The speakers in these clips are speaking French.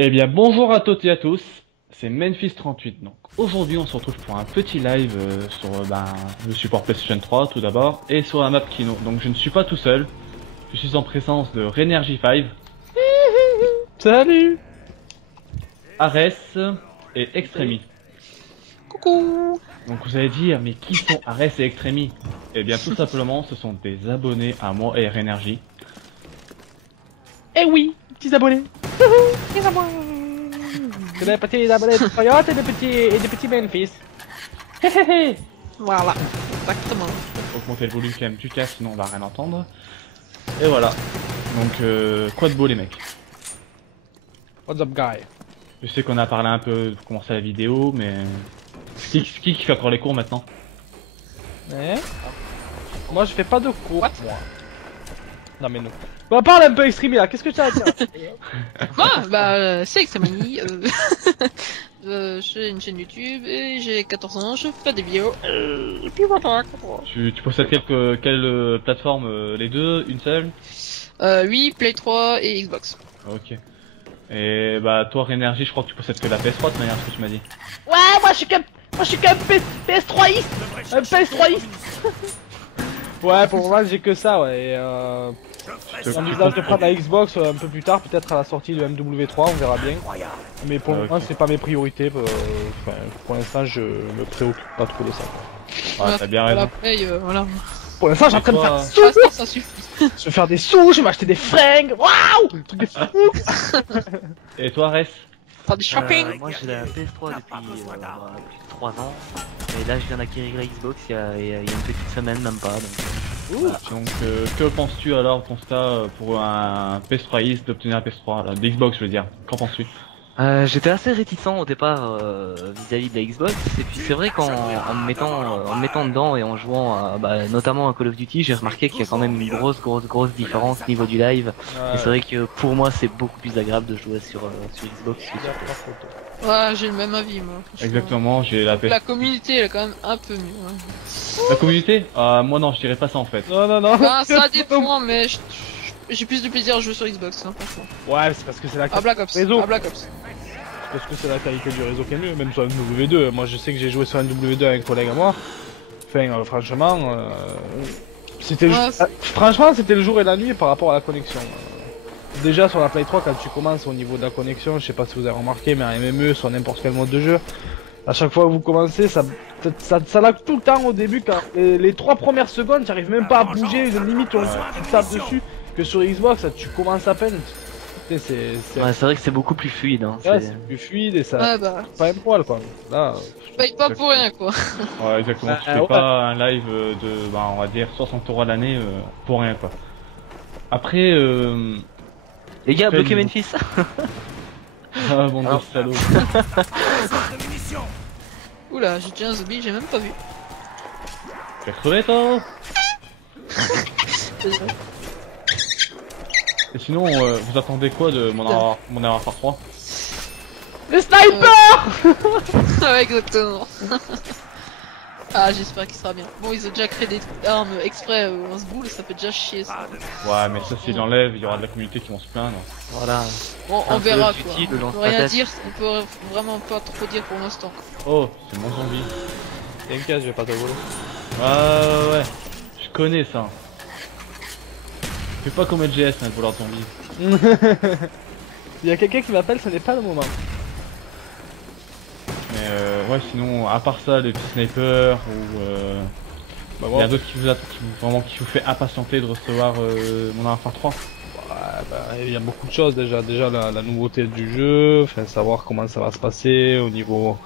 Eh bien, bonjour à toutes et à tous, c'est Memphis38. Donc, aujourd'hui, on se retrouve pour un petit live sur le support PlayStation 3 tout d'abord, et sur la map Kino. Donc, je ne suis pas tout seul, je suis en présence de Renergy5, Salut! Ares et Extremi. Coucou! Donc, vous allez dire, mais qui sont Ares et Extremi? Eh bien, tout simplement, ce sont des abonnés à moi et Renergy. Eh oui, petits abonnés! Petits abonnés! C'est des petits abonnés de Coyote et des petits Memphis. Voilà, exactement. Faut augmenter le volume quand même du casque, sinon on va rien entendre. Et voilà. Donc, quoi de beau les mecs? What's up, guy? Je sais qu'on a parlé un peu pour commencer la vidéo, mais... Qui fait encore les cours maintenant? Eh? Moi, je fais pas de cours, moi. Non, mais non. Bah, parle un peu Extreme là, qu'est-ce que tu as à dire? Moi, c'est Extremity. J'ai une chaîne YouTube et j'ai 14 ans, je fais des vidéos. Et puis voilà. Tu possèdes quelle plateforme les deux? Une seule? Oui, Play 3 et Xbox. Ok. Et bah toi Rénergie, je crois que tu possèdes que la PS3 de manière ce que tu m'as dit. Ouais, moi, je suis qu'un PS3iste! Un PS3iste! Ouais, pour moi, j'ai que ça, ouais. Et j'envisage de prendre la Xbox un peu plus tard, peut-être à la sortie de MW3, on verra bien. Mais pour le moment, c'est pas mes priorités. Pour l'instant, je me préoccupe pas trop de ça. Ouais, t'as bien raison. La Play, voilà. Pour l'instant, j'ai en train de faire des sous. Pour l'instant, ça suffit. Je vais faire des sous, je vais m'acheter des fringues. Waouh! Truc de fou! Et toi Res? Faire du shopping. Moi j'ai la PS3 depuis plus de 3 ans et là je viens d'acquérir la Xbox il y a une petite semaine même pas Donc que penses-tu alors constat pour un PS3iste d'obtenir un PS3, d'Xbox je veux dire, qu'en penses-tu? J'étais assez réticent au départ vis-à-vis de la Xbox et puis c'est vrai qu'en me mettant dedans et en jouant notamment à Call of Duty j'ai remarqué qu'il y a quand même une grosse différence au niveau du live et c'est vrai que pour moi c'est beaucoup plus agréable de jouer sur Xbox que sur... Ouais, j'ai le même avis, moi. Exactement, j'ai la PS... La communauté, elle est quand même un peu mieux. Hein. La communauté? Moi non, je dirais pas ça en fait. Non. Bah, ça dépend, mais j'ai plus de plaisir à jouer sur Xbox, hein, franchement. Ouais, c'est parce que c'est la À Black Ops. réseau. À Black Ops. Parce que c'est la qualité du réseau qui est mieux, même sur un W2. Moi, je sais que j'ai joué sur un W2 avec un collègue à moi. Enfin, franchement, c'était franchement, c'était le jour et la nuit par rapport à la connexion. Déjà sur la Play 3, quand tu commences au niveau de la connexion, je sais pas si vous avez remarqué, mais en MME, sur n'importe quel mode de jeu, à chaque fois que vous commencez, ça lag tout le temps au début. Quand les 3 premières secondes, tu arrives même pas à bouger, limite on te tape dessus. Que sur Xbox, tu commences à peine. Ouais, c'est vrai que c'est beaucoup plus fluide. Hein, ouais, c'est plus fluide et ça. Ouais, bah. Pas un poil quoi. Là. Je paye pas pour rien, quoi. Ouais, exactement, tu fais pas un live de, on va dire 60 € à l'année pour rien quoi. Après, les gars, bloquez Memphis. Ah bon, de salaud. Oula, j'ai déjà un zombie, j'ai même pas vu. T'es crevé toi? Et sinon, vous attendez quoi de mon Avatar 3? Le sniper! Ouais, exactement. Ah, j'espère qu'il sera bien. Bon, ils ont déjà créé des armes exprès en ce boule, ça fait déjà chier ça. Ouais, mais ça s'il enlève, il y aura de la communauté qui vont se plaindre. Voilà. Bon, Un on verra peu quoi. utile, le On peut rien lance-patate. dire, on peut vraiment pas trop dire pour l'instant. Oh, c'est mon zombie. T'inquiète, je vais pas te voler. Ouais, je connais ça. Fais pas comme LGS, hein, pour leur zombie. Il y a quelqu'un qui m'appelle, ce n'est pas le moment. Mais ouais, sinon, à part ça, le petit sniper, ou il y a d'autres qui vous fait impatienter de recevoir mon Avatar 3. Ouais, bah, il y a beaucoup de choses déjà. Déjà la nouveauté du jeu, enfin savoir comment ça va se passer au niveau,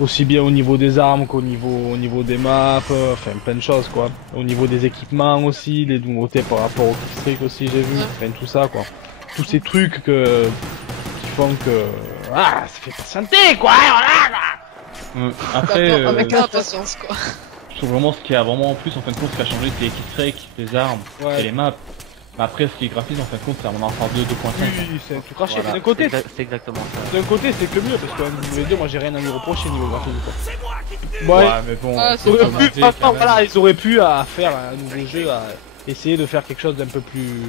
aussi bien au niveau des armes qu'au niveau des maps, enfin plein de choses quoi. Au niveau des équipements aussi, les nouveautés par rapport au Killstreak aussi j'ai vu, enfin tout ça quoi. Tous ces trucs qui font que ça fait patienter quoi. Après, Avec impatience quoi. je trouve vraiment ce qui a vraiment en plus en fin de compte, ce qui a changé, c'est les killstreaks, les armes et les maps. Mais après, ce qui est graphisme en fin de compte, c'est un Avatar 2 2.5. Oui, c'est tout craché. Voilà, D'un côté, c'est exactement ça. d'un côté c'est que mieux parce que MW2, moi j'ai rien à lui reprocher niveau graphisme quoi. Ouais, mais bon, Ah, faut c'est commenter quand même. voilà, ils auraient pu faire un nouveau jeu, à essayer de faire quelque chose d'un peu plus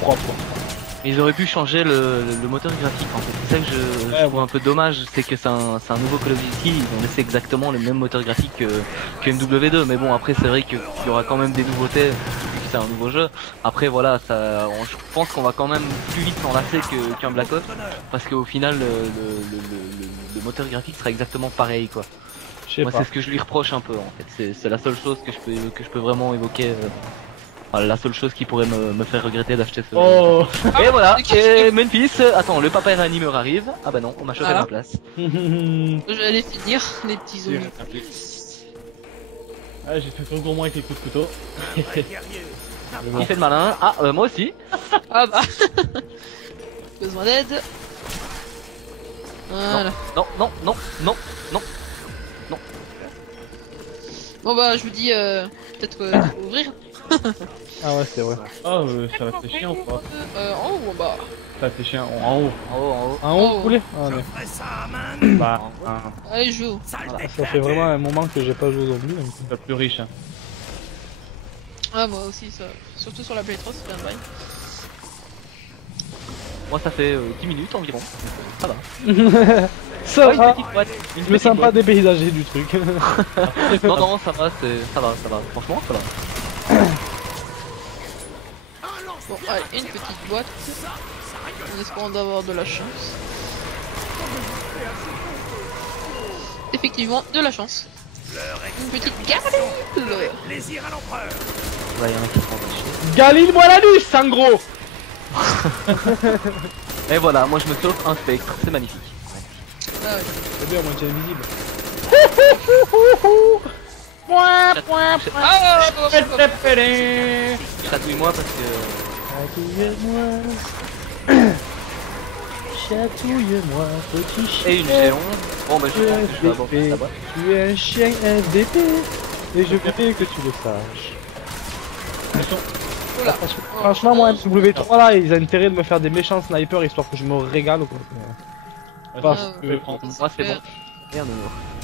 propre quoi. Mais ils auraient pu changer le moteur graphique en fait. C'est ça que je trouve un peu dommage, c'est que c'est un nouveau Call of Duty, ils ont laissé exactement le même moteur graphique que MW2. Mais bon, après c'est vrai qu'il y aura quand même des nouveautés vu que c'est un nouveau jeu. Après voilà, je pense qu'on va quand même plus vite s'enlacer qu'un Black Ops, parce qu'au final le moteur graphique sera exactement pareil quoi. Moi c'est ce que je lui reproche un peu en fait. C'est la seule chose que je peux vraiment évoquer. Voilà, la seule chose qui pourrait me faire regretter d'acheter ce Oh. Et voilà, et Memphis, attends, le papa réanimeur arrive. Ah bah non, on m'a chopé ma place. J'allais finir les petits zombies. Ah, j'ai fait encore moins avec les coups de couteau. Il fait le malin. Ah, moi aussi. Ah bah. Besoin d'aide. Voilà. Non. Bon bah je vous dis peut-être faut ouvrir. Ah ouais, c'est vrai. Ah, ça va être chiant ou pas? En haut ou en bas? Ça va être chiant en haut. En haut. Un haut, vous voulez? Ah, mais... Bah, Allez je joue. voilà, ça fait vraiment un moment que j'ai pas joué aux zombies. Donc... c'est plus riche. Hein. Ah moi aussi ça. Surtout sur la Play 3 c'est bien vrai. Moi ça fait 10 minutes environ. Ça va. Ça Oh, une va. petite boîte. Une Je me petite sens pas boîte. dépaysagé du truc. Non, ça va, ça va. Franchement, ça va. Bon allez, une petite boîte. En espérant d'avoir de la chance. Effectivement, de la chance. Une petite galère. Plaisir à l'empereur. Ouais, y en a qui se font chier. Galile-moi la nuit, en gros. Et voilà, moi je me sauve un spectre, c'est magnifique. Ah ouais. C'est bien, moi, tu es invisible. Chatouille-moi parce que... Chatouille-moi, petit chien. Et une G11. Bon bah je pense que je vais aborder la boîte. Tu es un chien FDP et je veux que tu le saches. Oula. Franchement, moi, MW3 là, ils ont intérêt de me faire des méchants snipers histoire que je me régale quoi. Parce Je vais prendre. Moi c'est bon. Merde.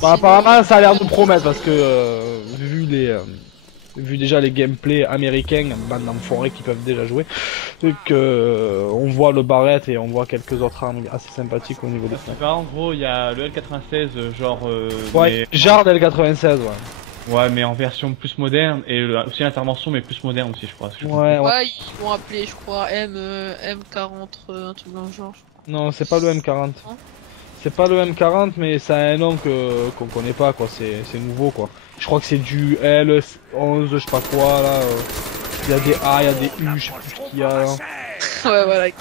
Bah, apparemment, ça a l'air de promettre parce que vu déjà les gameplays américains, bande d'enfoirés qui peuvent déjà jouer, et que on voit le barrette et on voit quelques autres armes assez sympathiques au niveau des snipers. Bah, en gros, il y a le L96, genre. Ouais, genre L96, ouais. Ouais, mais en version plus moderne, et aussi l'intervention, mais plus moderne aussi, je crois. Ouais, ouais. Ouais, ils vont appeler, je crois, M40, un truc dans le genre. Non, c'est pas le M40. Non. C'est pas le M40, mais ça a un nom qu'on connaît pas, quoi. C'est nouveau, quoi. Je crois que c'est du L11, je sais pas quoi, là. Il y a des A, il y a des U, je sais plus ce qu'il y a, là. Ouais, voilà. Donc,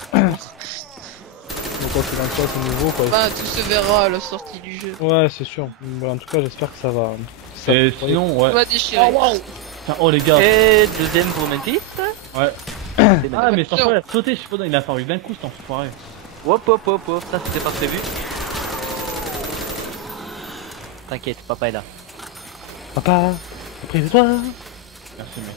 quoi qu'il en soit, c'est nouveau, quoi. Bah, tout se verra à la sortie du jeu. Ouais, c'est sûr. Bah, en tout cas, j'espère que ça va... Et sinon, On ouais. va déchirer. Putain, oh les gars. Et deuxième pour Memphis. Ouais. C'est Ah, magnifique. mais sans quoi, il a sauté, je sais pas, il a apparu d'un coup, cet enfoiré. Hop, ça c'était pas prévu. T'inquiète, papa est là. Papa, après de toi. Merci, mec.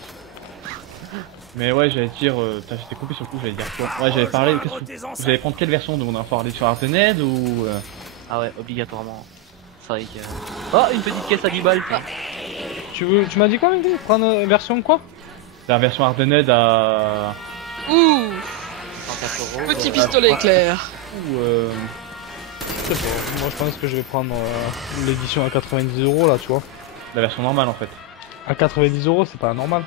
Mais ouais, j'allais dire, putain, j'étais coupé sur le coup, j'allais dire quoi. Ouais, j'allais parler, vous allez prendre quelle version de on a parlé sur Ardened ou. Ah ouais, obligatoirement. C'est vrai que... Oh, une petite caisse à 10 balles. tiens. Tu m'as dit quoi, mec? Prendre version quoi? La version Ardened à. Ouh, 104 €. petit pistolet éclair. Ou Je sais pas. Moi, je pense que je vais prendre l'édition à 90 € là, tu vois. la version normale en fait. À 90 €, c'est pas normal.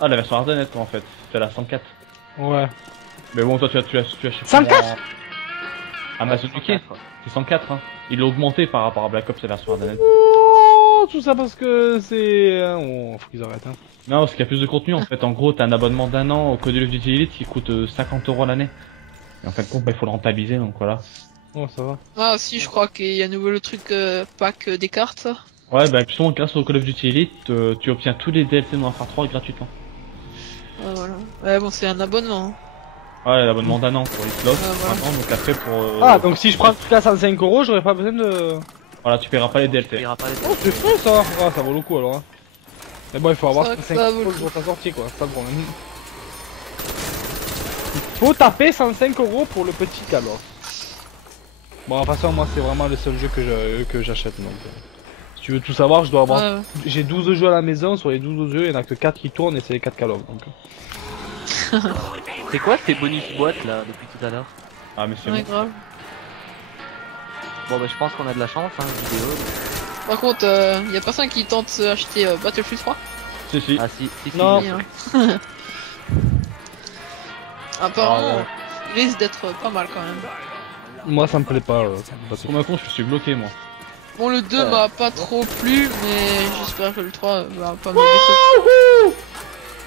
Ah, la version Ardened toi en fait. C'est la 104. Ouais. Mais bon, toi tu as chez 104 Amazon UK. C'est 104, hein. Il l'a augmenté par rapport à Black Ops, la version Ardened. Oh, tout ça parce que c'est... Oh, faut qu'ils arrêtent, hein. Non, parce qu'il y a plus de contenu en fait. En gros, t'as un abonnement d'1 an au Call of Duty Elite qui coûte 50 € l'année. Et en fait, compte, bah, il faut le rentabiliser donc voilà. Oh, ça va. Ah, si, je crois qu'il y a à nouveau le truc pack des cartes. Ouais, bah justement, grâce au Call of Duty Elite, tu obtiens tous les DLC de Warfare 3 gratuitement. Ah, voilà. Ouais, bon, c'est un abonnement. Hein. Ouais, l'abonnement d'1 an pour les slots, voilà. maintenant, donc après pour... Ah, donc si je prends tout à 105 €, j'aurais pas besoin de... Voilà, tu paieras pas les DLC. Il ira pas les Oh, c'est frais ça. Ah, ça vaut le coup alors. Hein. Mais bon, il faut avoir C'est vrai que 105 ça vaut le € pour sa sortie, quoi. C'est pas le problème. Il faut taper 105 € pour le petit calotte. Bon, de toute façon, moi, c'est vraiment le seul jeu que j'achète. Donc, si tu veux tout savoir, je dois avoir... Ouais, ouais. J'ai 12 jeux à la maison, sur les 12 jeux, il y en a que 4 qui tournent et c'est les 4 calottes. Donc... C'est quoi ces bonus boîtes là depuis tout à l'heure? Ah, mais c'est Ouais, bon. grave. Bon bah je pense qu'on a de la chance, hein, vidéo. Par contre, y a personne qui tente d'acheter Battlefield 3? Si, si. Ah si, Non. Oui, hein. Apparemment, Ah, ouais. il risque d'être pas mal quand même. Moi ça me plaît pas. Pour ma con, je suis bloqué, moi. Bon, le 2 m'a pas trop plu, mais j'espère que le 3 va pas me décevoir. Wouhou.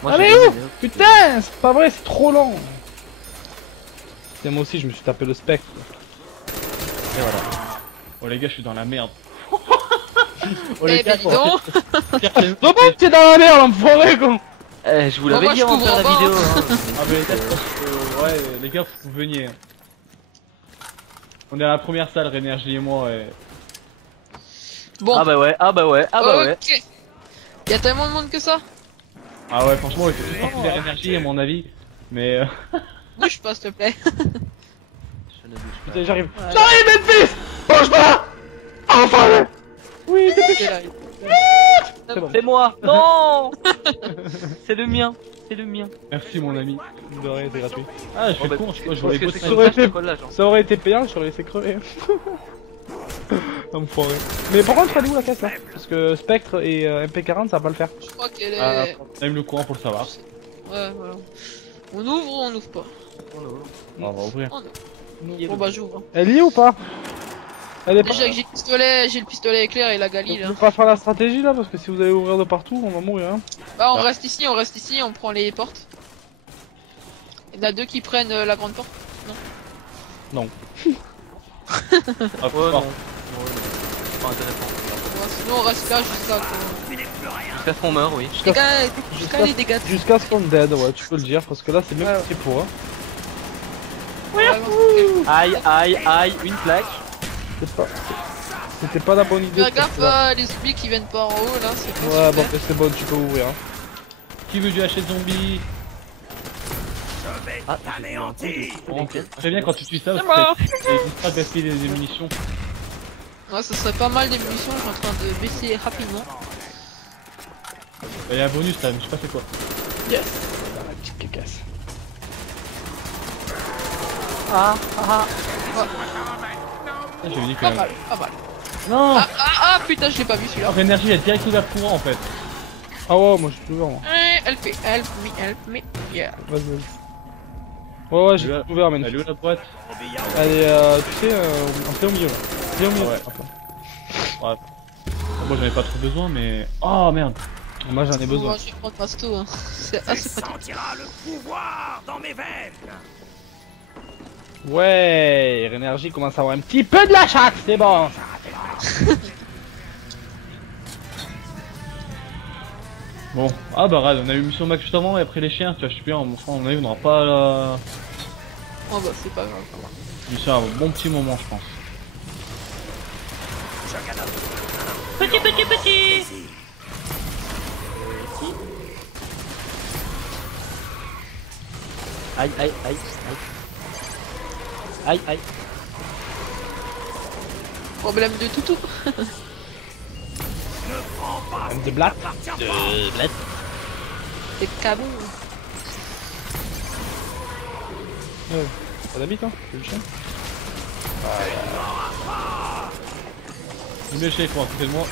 Moi Allez, j'ai où bien aimé. Putain, c'est pas vrai, c'est trop long. Et moi aussi je me suis tapé le spectre. Et voilà. Oh, les gars, je suis dans la merde. Oh, Eh ben dis donc. Comment t'es dans la merde, l'enfoiré, con? Je vous l'avais moi, dit je avant de faire la couvre vidéo. pas. Hein. Ah, mais les gars, ouais, les gars, faut que vous veniez. On est à la première salle, Rénergie et moi, et... Bon, Ah bah ouais, ouais. ok. Y a tellement de monde que ça? Ah ouais, franchement, il faut tous partir vers Rénergie, à mon avis. Mais... Bouge pas, s'il te plaît. Je ne bouge pas. Putain, j'arrive. Voilà. J'arrive, Memphis. Bouge pas. Enfin. Oui, C'est là. C'est moi. Non. C'est le mien. C'est le mien. Merci, mon ami. de rien, c'est gratuit. Ah, je Bon, fais bah, con, je je crois que je pense voulais que bosser. c'est Ça aurait comme ça, je été- te colle là, genre. Ça aurait été payant, je t'aurais laissé crever. Enfoiré. Mais par contre, elle est où la caisse là? Parce que Spectre et MP40 ça va pas le faire. Je crois qu'elle est... Ah, même le courant pour le savoir. Ouais, voilà. On ouvre ou on ouvre pas? On va ouvrir. On ouvre. Bon bah j'ouvre. Hein. Elle y est ou pas? Elle est pas. Déjà que j'ai le pistolet éclair et la Gali là. On peut pas faire la stratégie là parce que si vous allez ouvrir de partout, on va mourir. Hein. Bah on Ah. reste ici, on prend les portes. Il y en a deux qui prennent la grande porte. Ah, Ouais, fort. non. Ouais, non. C'est pas intéressant. Ouais, sinon on reste là jusqu'à qu'on... Jusqu'à ce qu'on meure, oui. Jusqu'à les dégâts. Jusqu'à ce qu'on dead, ouais, tu peux le dire parce que là c'est même Ouais. c'est pour. Hein. Aïe, une plaque. C'était pas la bonne idée. Fais de gaffe faire ça. les zombies qui viennent pas en haut là, c'est pas Ouais, bon, super. c'est bon, tu peux ouvrir. Hein. Qui veut du hachette zombie? Ah, Bon, très bien quand tu tues ça, C'est parce mort. que t'hésites pas à gaspiller des munitions. Ouais, ça serait pas mal des munitions, je suis en train de baisser rapidement. Il y a un bonus là, mais je sais pas c'est quoi. Yes. La petite cacasse. ah. Ah, j'ai dit que... Pas mal, pas mal. Non Ah putain, je l'ai pas vu celui-là. Rénergie, il a direct ouvert le courant en fait. Ah ouais, moi j'ai tout ouvert. Moi. Help me, yeah. Vas-y. Ouais, j'ai Elle est là. tout ouvert, mais Elle est où la boîte? elle est, tu sais, en plein au milieu là. Plein au milieu. Ouais. Moi j'en ai pas trop besoin, mais... Oh merde. Moi j'en ai besoin. Moi, je vais prendre Masto, hein. C'est assez pratique. Ouais, Rénergie commence à avoir un petit peu de la chatte, c'est bon. Bon, ah bah Rad, on a eu mission max juste avant et après les chiens, tu vois, je suis bien, enfin on n'aura pas la... Oh bah c'est pas grave. mission à un bon petit moment je pense. Aïe. Aïe. Problème de toutou. De blatte. C'est cabou. Pas d'habite, hein, c'est le chien. Il met chez quoi, à côté de moi.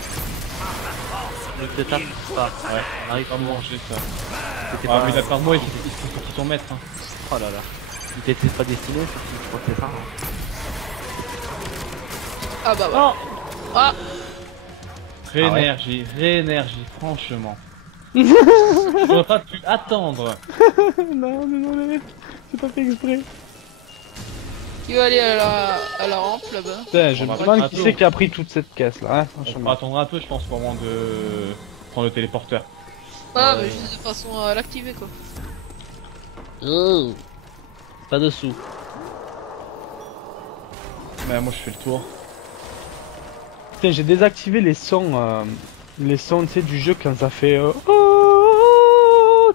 Ne te tape pas. Ouais, Arrive pas pas manger ça. C'était Ah pas... mais d'après moi, il faut sortir ton maître. Hein. Oh là là. Il t'était pas destiné, je crois que c'est ça. Hein. Ah bah voilà. Ah, Réénergie, franchement. J'aurais pas pu attendre. Non, désolé, c'est pas fait exprès. qui va aller à la rampe là-bas? Putain, je On me va demande pas qui attendre. c'est qui a pris toute cette caisse là, hein, On va franchement. attendre un peu, je pense, pour moment de prendre le téléporteur. Ah, mais juste de façon à l'activer quoi. Pas de sous. Mais moi je fais le tour. Putain, j'ai désactivé les sons, tu sais, du jeu quand ça fait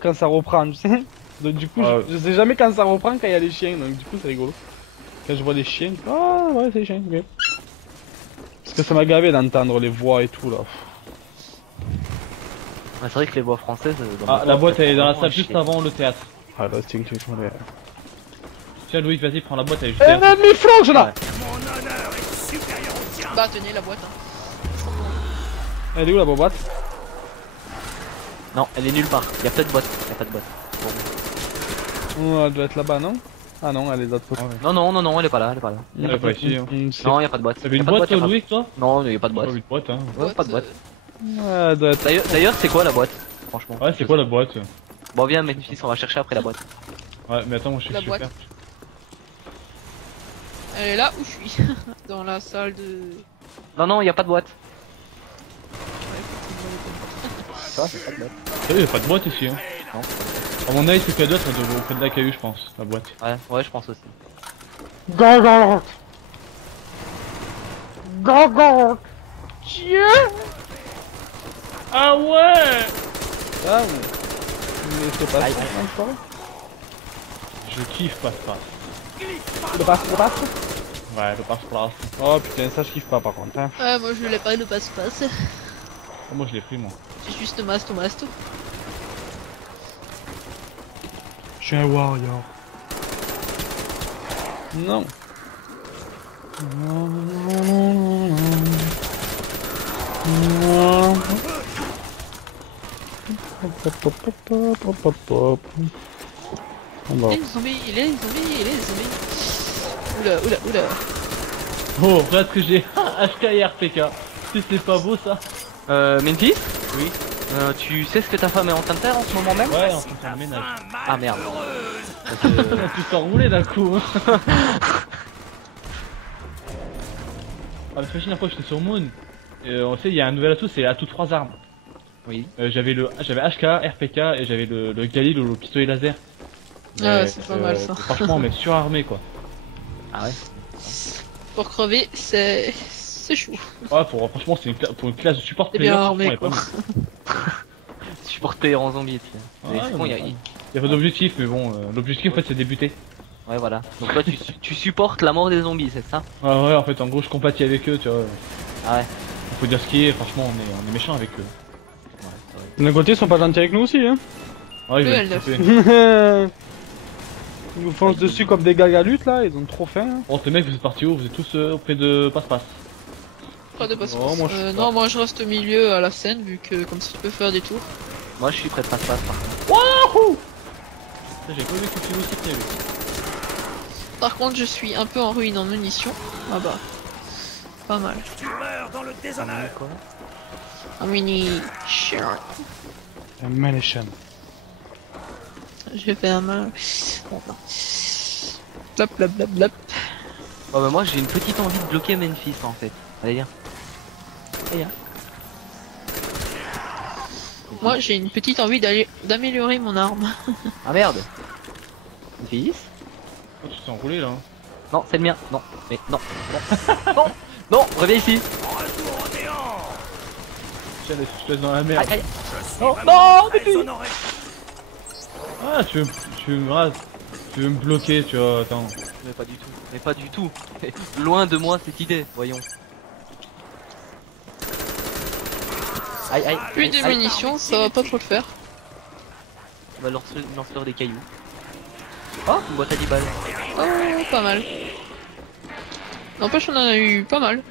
quand ça reprend, tu sais. Donc du coup, je sais jamais quand ça reprend quand il y a les chiens, donc du coup c'est rigolo. Quand je vois des chiens, ah ouais c'est les chiens, ok. Parce que ça m'a gavé d'entendre les voix et tout là. Ah, c'est vrai que les voix françaises... dans Ah, le la temps, boîte c'est elle est dans la vraiment salle à juste chier. avant le théâtre. Ah là, c'est Tiens Louis, vas-y, prends la boîte, elle est juste derrière. Ennemi flanche là. Bah tenez la boîte. Hein. Elle est où la boîte? Non, elle est nulle part. Y'a pas de boîte. Y'a pas de boîte. Oh, elle doit être là-bas, non? Ah non, elle est de l'autre côté. Non, elle est pas là, elle est pas là. Elle est pas ici. Hein. Non, y'a pas de boîte. T'avais une Y a pas de boîte toi y a pas de- Louis, toi? Non, y'a pas de boîte. Pas une boîte, hein. Ouais, pas de boîte. Ouais, elle doit être... D'ailleurs, c'est quoi la boîte? Franchement. Ouais, c'est quoi la boîte? Bon, viens, Memphis, on va chercher après la boîte. Ouais, mais attends, moi je sais La que je vais boîte. faire. Elle est là où je suis. Dans la salle de. Non, y'a pas de boîte. Ça, c'est pas de boîte. Il y a pas de boîte ici, hein. Non. À mon avis, c'est qu'elle doit être auprès de la caillou, je pense, la boîte. Ouais, je pense aussi. Gargante. Gargante. Tiens. Ah ouais! Ah, mais c'est pas Aïe, ça, aïe. encore. Je kiffe passe-passe. Le passe. Ouais, le passe-passe. Oh putain, ça je kiffe pas par contre. Hein. Ah, moi je l'ai pas le passe-passe. Oh, moi je l'ai pris, moi. C'est juste masto. Je suis un warrior. Non. Il est les zombies. Oula. Oh, regarde ce que j'ai. HK et RPK. Si c'est pas beau ça? Memphis? Oui. Tu sais ce que ta femme est en train de faire en ce moment même? Ouais, en train de faire le ménage. Ah merde. Tu t'en roulé d'un coup. Hein. Ah, mais t'imagines la fois que j'étais sur Moon. On sait, il y a un nouvel atout, c'est atout 3 armes. Oui. J'avais HK, RPK et j'avais le Galil ou le pistolet laser. Ah, Mais, c'est pas mal, ça. Franchement, mais surarmé quoi. Ah ouais. Pour crever, c'est chou. Ouais, franchement, c'est pour une classe de support C'est player. bien franchement, armé, elle est pas quoi. mal. Supporter en zombie, tu sais. Mais Ouais, c'est con, mais y a- Il y a pas d'objectif, mais bon, l'objectif en fait c'est débuter. Ouais, voilà. Donc toi, tu supportes la mort des zombies, c'est ça? Ouais, en fait, en gros, je compatis avec eux, tu vois. Ah ouais. Faut dire ce qui est, franchement, on est méchant avec eux. D'un côté, ils sont pas gentils avec nous aussi, hein. Ouais, ils Eux, veulent elles taper. Ils nous foncent dessus comme des gagalutes là, ils ont trop faim. Hein. Bon, les mecs, vous êtes partis où? Vous êtes tous auprès de passe-passe. Pas de passe-passe. Oh, moi, je sais pas. Non, moi je reste au milieu à la scène vu que comme ça tu peux faire des tours. Moi, je suis prêt de passe-passe par contre. J'ai pas vu que tu aussi prévu. Par contre, je suis un peu en ruine en munitions. Ah bah, pas mal. Quoi? En munitions. Ammunition. J'ai fait un mal. Bon, non. Blap. Oh bah moi, j'ai une petite envie de bloquer Memphis en fait. Allez, viens. Moi, j'ai une petite envie d'améliorer mon arme. Ah merde. Memphis? Oh, tu t'es enroulé là. Hein. Non, c'est le mien. Non, mais non. Non, reviens ici. Tiens, je te laisse dans la merde. Aïe. Non, Memphis. Ah, tu veux me raser. Tu veux me bloquer, tu vois, attends. Mais pas du tout. Loin de moi cette idée, voyons. Aïe. Plus de munitions, ça va pas trop le faire. Bah, lance-leur des cailloux. Oh, une boîte à 10 balles. Oh, pas mal. N'empêche, on en a eu pas mal.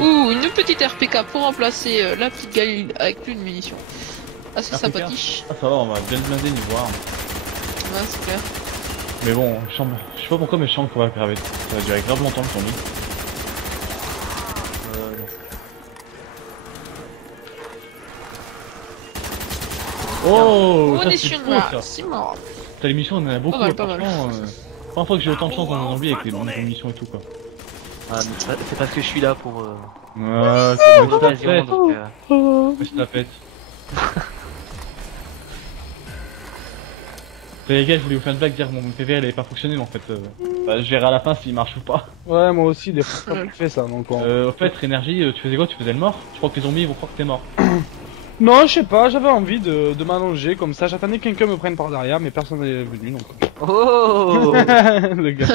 Ouh, une petite RPK pour remplacer la petite Galil avec plus de munitions. Ah, c'est RPK. sympathique. Ah, ça va, on va bien le blinder niveau arme. Ouais, c'est clair. Mais bon, je sais pas pourquoi, mais je sens qu'on va graver. Ça va durer grave longtemps le zombie. Oh, On ça est c'est sur fou une ça. c'est mort. T'as les missions, on en a beaucoup, Pas mal. franchement. Première fois que j'ai autant de chance dans un zombie avec les bonnes missions et tout quoi. Ah, mais c'est parce que je suis là pour Ouais, c'est pour la l'occasion, fête. donc C'est la fête. Les gars, je voulais vous faire une blague, dire mon PV elle avait pas fonctionné, mais en fait, bah, je verrai à la fin s'il marche ou pas. Ouais, moi aussi, des fois, j'ai fait ça donc. Au fait, Rénergie, tu faisais quoi? Tu faisais le mort? Je crois que les zombies ils vont croire que t'es mort. Non, je sais pas, j'avais envie de m'allonger comme ça. J'attendais que quelqu'un me prenne par derrière, mais personne n'est venu donc. Oh. Le gars.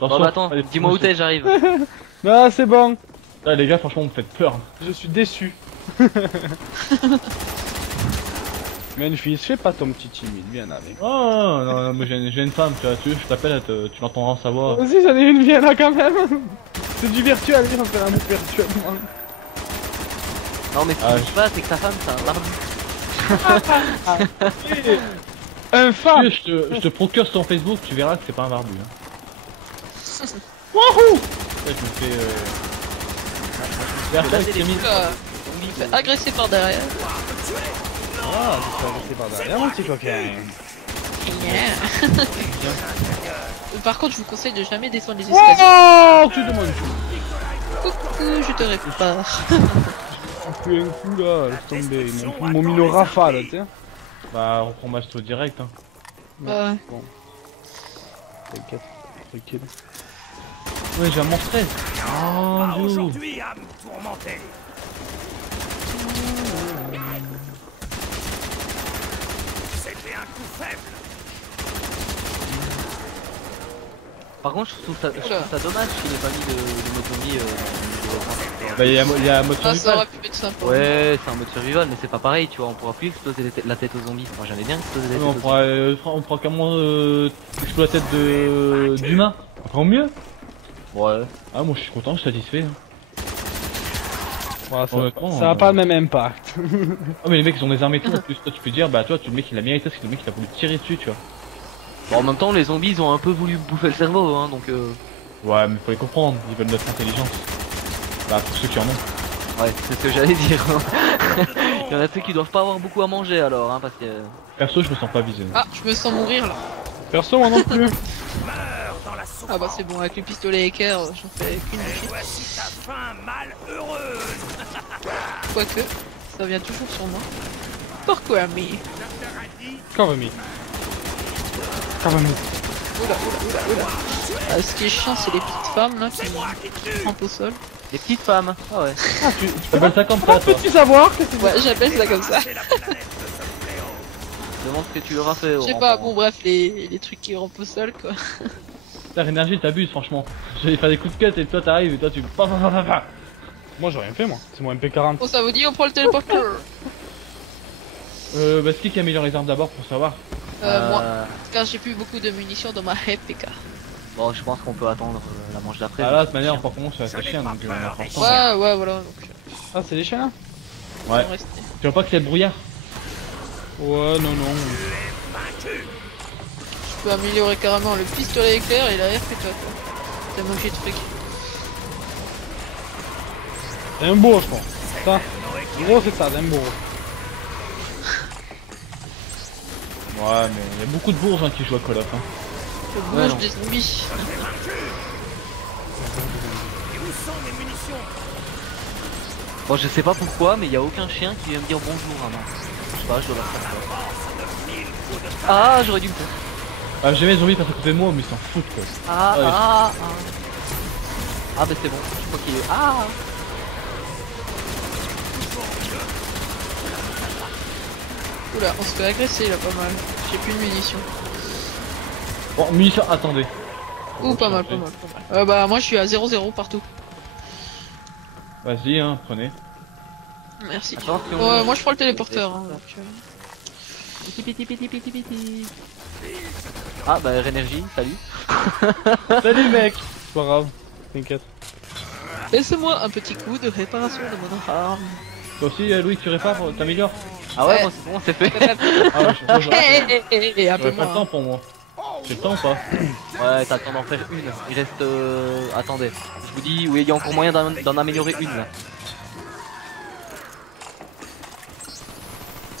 Bon bah attends, allez, dis-moi où t'es, j'arrive. Ah, c'est bon, Ah, les gars, franchement, vous me faites peur. je suis déçu. Memphis, fais pas ton petit timide, viens avec. Oh non, non, mais j'ai une femme, tu vois, je t'appelle, tu l'entendras sa voix. Vas-y, j'en ai une, viens là quand même. C'est du virtuel, viens, on fait l'amour virtuellement. Non mais ce qui se passe c'est que ta femme c'est un barbu. Un fan. Je te procure sur ton Facebook, tu verras que c'est pas un barbu. Hein. Wouhou. Ouais, tu me fais Il fait agresser par derrière. Ah, je suis resté par derrière, mon petit coquin. Par contre, je vous conseille de jamais descendre les escaliers. Oh, tu demandes. Coucou, je te répare. On fait un coup là, laisse tomber. Ils m'ont mis le rafale, tu sais. Bah, reprends Masto direct. Hein. Ouais. Bon. T'inquiète, tranquille. Ouais, j'ai un monstre. Oh, aujourd'hui à me tourmenter. C'était un coup faible. Par contre je trouve ça dommage qu'il ait pas mis de mode zombie Bah, il y a un mode Ah, ça survival. aurait pu être sympa. Ouais c'est un mode survival mais c'est pas pareil tu vois, on pourra plus exploser la tête aux zombies. Moi j'aimais bien exploser la tête Ouais, aux zombies. on pourra carrément exploiter la tête d'humain. Encore mieux. Ouais. Ah, moi je suis content, je suis satisfait. Hein. Voilà, Honnêtement, ça a pas le même impact. Ah, mais les mecs ils ont des armes et tout en plus. Toi tu peux dire, bah toi, le mec il a mérité parce que le mec il a voulu tirer dessus, tu vois. Bon, en même temps les zombies ils ont un peu voulu bouffer le cerveau hein donc Ouais, mais faut les comprendre, ils veulent notre intelligence. Bah, pour ceux qui en ont. ouais c'est ce que j'allais dire. Il y en a ceux qui doivent pas avoir beaucoup à manger alors hein parce que... Perso, je me sens pas visé. Ah, je me sens mourir là. Perso, moi non plus. Meurs dans la souffrance. Ah bah c'est bon, avec le pistolet équerre, j'en fais qu'une de Et suite. voici ta fin malheureuse. Quoique, ça vient toujours sur moi. Pourquoi mais Cover me. Cover me. Oula, oula, oula, oula. Ah, ce qui est chiant, c'est les petites femmes là qui rampent au sol. Les petites femmes. Ah ouais. Ah, tu T'appelles ça comme ça, toi. peux-tu savoir que c'est... Ouais, j'appelle ça comme ça. C'est la planète de ce fléau. Demande ce que tu leur as fait. Je sais pas, bon bref, les trucs qui rampent au sol quoi. La énergie, t'abuses, franchement. J'allais faire des coups de cut et toi t'arrives et toi tu. Moi j'ai rien fait, moi. C'est mon MP40. Bon, ça vous dit, on prend le téléporteur. Bah, c'est qui améliore les armes d'abord pour savoir? Moi, car j'ai plus beaucoup de munitions dans ma RPK. Bon, je pense qu'on peut attendre la manche d'après. Ah là, de toute manière, par contre, c'est assez chiant donc on a pas le temps. Ouais, ouais, voilà. Donc, Ah, c'est les chiens? Ouais. on reste. Tu vois pas qu'il y a le brouillard? Ouais, non, non. Je peux améliorer carrément le pistolet éclair et la RPK quoi. Tellement que j'ai de trucs. C'est un beau, je pense. Ça. En gros, c'est ça, c'est un beau. Ouais, mais il y a beaucoup de bourges hein, qui jouent à Call of. Hein. Je Ouais, bouge non. des zombies. Et où sont mes munitions? Bon, je sais pas pourquoi, mais il y a aucun chien qui vient me dire bonjour maintenant. Je sais pas, je dois leur faire peur. Ah, j'aurais dû me faire. Ah, jamais les zombies passent à côté de moi, mais ils s'en foutent quoi. Ah, Ouais. Ah, bah c'est bon, je crois qu'il est. Ah. Oula, on se fait agresser là pas mal. J'ai plus de munitions. Bon, munitions, attendez. Ouh, pas mal, pas mal, pas mal. Bah, moi je suis à 0-0 partout. Vas-y, hein, prenez. Merci. Attention. Ouais, moi je prends le téléporteur. Hein, donc, Piti, piti, piti, piti, piti. Ah, bah, Rénergie, salut. Salut mec! C'est pas grave. T'inquiète. Laisse-moi un petit coup de réparation de mon arme. Toi aussi, Louis, tu répares, t'améliores? Ah ouais, Ouais. moi c'est bon, c'est fait. Ah ouais, moi, Et un peu j'aurais pas le moins. temps pour moi. J'ai le temps ou pas? Ouais, t'as le temps d'en faire une. Il reste. Attendez. Je vous dis, oui, il y a encore moyen d'en améliorer une là.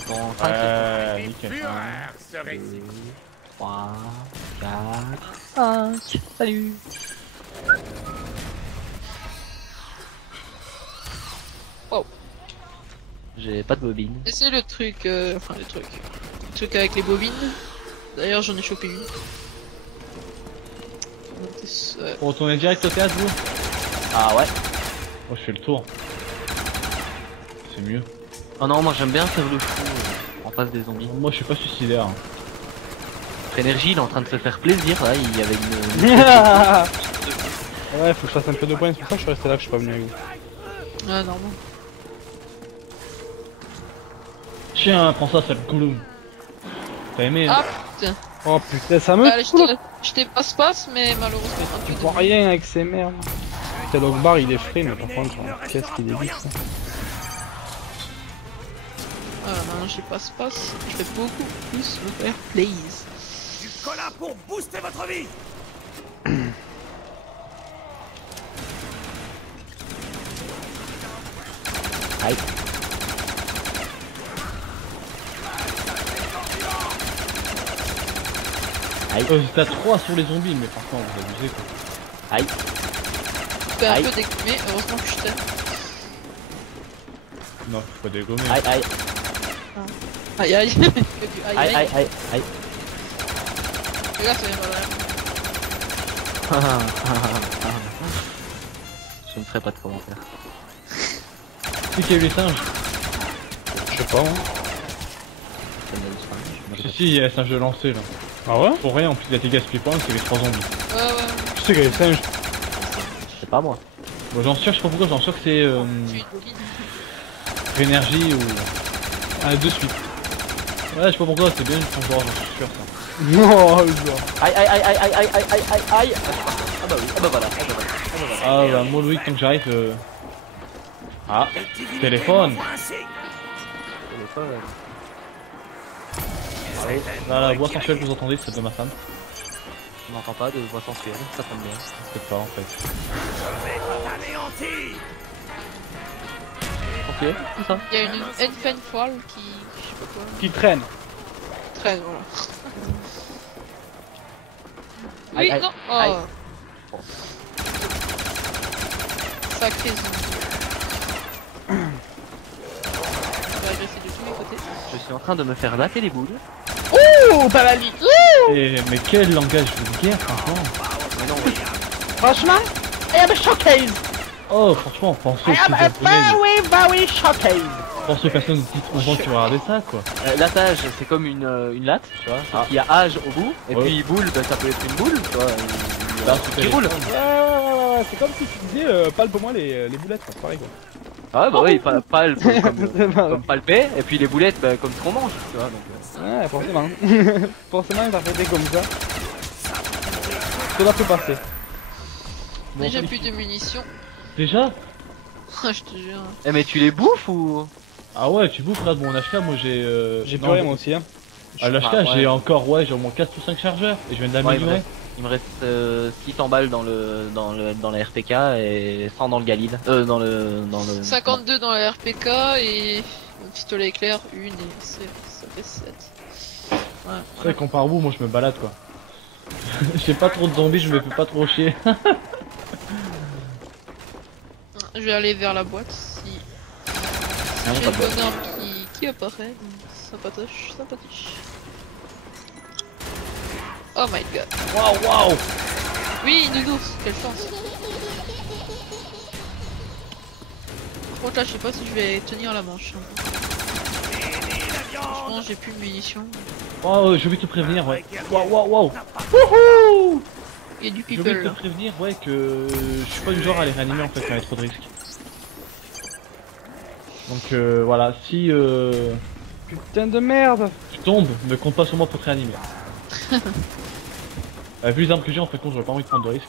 Dans 5 Ouais, nickel. Fureur serait-il. 3, 4, 5. Salut. Wow. J'ai pas de bobine. Et c'est le truc, enfin le truc avec les bobines. D'ailleurs j'en ai chopé une. Pour retourner direct au théâtre, vous? Ah ouais. Moi, je fais le tour. C'est mieux. Oh non, moi j'aime bien faire le fou en face des zombies. Moi, je suis pas suicidaire. Hein. Énergie, il est en train de se faire plaisir là. Il y avait une. Ouais, faut que je fasse un peu de points, c'est pour ça que je suis resté là, que je suis pas venu avec vous. Ah, normal. Je Tiens, prends ça, sale Gollum. T'as aimé, hein? Ah putain. Oh putain, ça me Allez, saoule. je t'ai passe-passe, mais malheureusement. un Tu peu vois de- rien avec ces merdes. Putain, Logbar il est frais, mais par contre, qu'est-ce qu'il est vite ça. Ah, maintenant j'ai passe-passe. Je vais beaucoup plus me faire plaise. Du cola pour booster votre vie. Aïe. Aïe. J'étais à 3 sur les zombies, mais par contre, vous abusez quoi. Aïe. J'étais un Aïe. peu dégommé, heureusement que je t'aime. Non, faut pas dégommer. Aïe aïe. Aïe aïe. Que du aïe Aïe aïe aïe aïe. Les gars, ça vient voilà. Je ne ferai pas de commentaires. Qui a eu les singes? Je sais pas, moi. Si, si, il y a un singe de lancer là. Ah ouais? Pour rien, en plus il a été gaspillé pour rien, c'est les 3 zombies. Ouais, ouais. Je sais qu'il y a des singes. C'est pas moi. Bon, j'en suis sûr, je sais pas pourquoi, j'en suis sûr que c'est Tu es énergie ou. Ah, de suite. Ouais, je sais pas pourquoi, c'est bien, j'en suis sûr ça. Non, genre. Aïe aïe aïe aïe aïe aïe aïe aïe aïe aïe. Ah bah oui, ah bah voilà, ah bah voilà. Ah bah, moi Loïc, tant que j'arrive. Ah, téléphone. Là, la voix sensuelle que vous entendez, c'est celle de ma femme. On n'entend pas de voix sensuelle, ça tombe bien. Je sais pas en fait. Anéanti. Ok, tout ça. Il y a une Enfant Fall qui. Je sais pas quoi. Qui traîne. Traîne, voilà. Aïe, Oui, aïe, non. aïe. Oh. Sacré zombie. On va agresser de tous les côtés. Je suis en train de me faire latter les boules. Oh, pas la ligne. Et, mais quel langage vulgaire, franchement. Mais non, oui. Franchement, I am showcase. Oh, franchement, pensez aux I am a petits japonais, very showcase. pensez aux personnes de 10-11 ans qui vont regarder ça quoi. L'attage, c'est comme une latte, tu vois. Ah. Il y a âge au bout, et Ouais. puis boule, bah, ça peut être une boule, tu vois. Là, Qui c'était roule. Ouais, c'est comme si tu disais palpe-moi les boulettes, quoi. Pareil quoi. Ah bah oui, palpe comme, C'est marrant. comme palper, et puis les boulettes bah, comme ce qu'on mange, tu vois. Donc, Ouais, forcément. Forcément, interprété comme ça. Cela peut passer. Bon, Déjà salut. plus de munitions. Déjà? Je te jure. Eh mais tu les bouffes ou... Ah ouais, tu bouffes là de mon HK, moi j'ai. J'ai non, plus rien moi aussi, hein. À l'HK, Ah, ouais. j'ai encore, ouais, j'ai au moins 4 ou 5 chargeurs et je viens de Ouais, l'améliorer. il me reste 600 balles dans la RPK et 100 dans le Galil. Dans le... 52 dans la RPK et mon pistolet éclair, une et ça fait 7. Ouais, C'est vrai qu'on part où, moi je me balade quoi. J'ai pas trop de zombies, je me fais pas trop chier. Je vais aller vers la boîte si Non, j'ai pas le de bol. bonhomme qui apparaît. Sympatoche, sympatoche. Oh my god. Waouh, waouh! Oui, nounours, quelle chance. Par contre là, je sais pas si je vais tenir la manche. Hein. Franchement, j'ai plus de munitions. Oh, je vais te prévenir, ouais. Waouh, waouh, waouh! Il y a du Je vais people te là. prévenir, ouais, que je suis pas du genre à les réanimer en fait quand il y a trop de risques. Donc voilà, si Putain de merde. tu tombes, ne compte pas sur moi pour te réanimer. Vu les armes que j'ai, en fait, j'aurais pas envie de prendre de risques.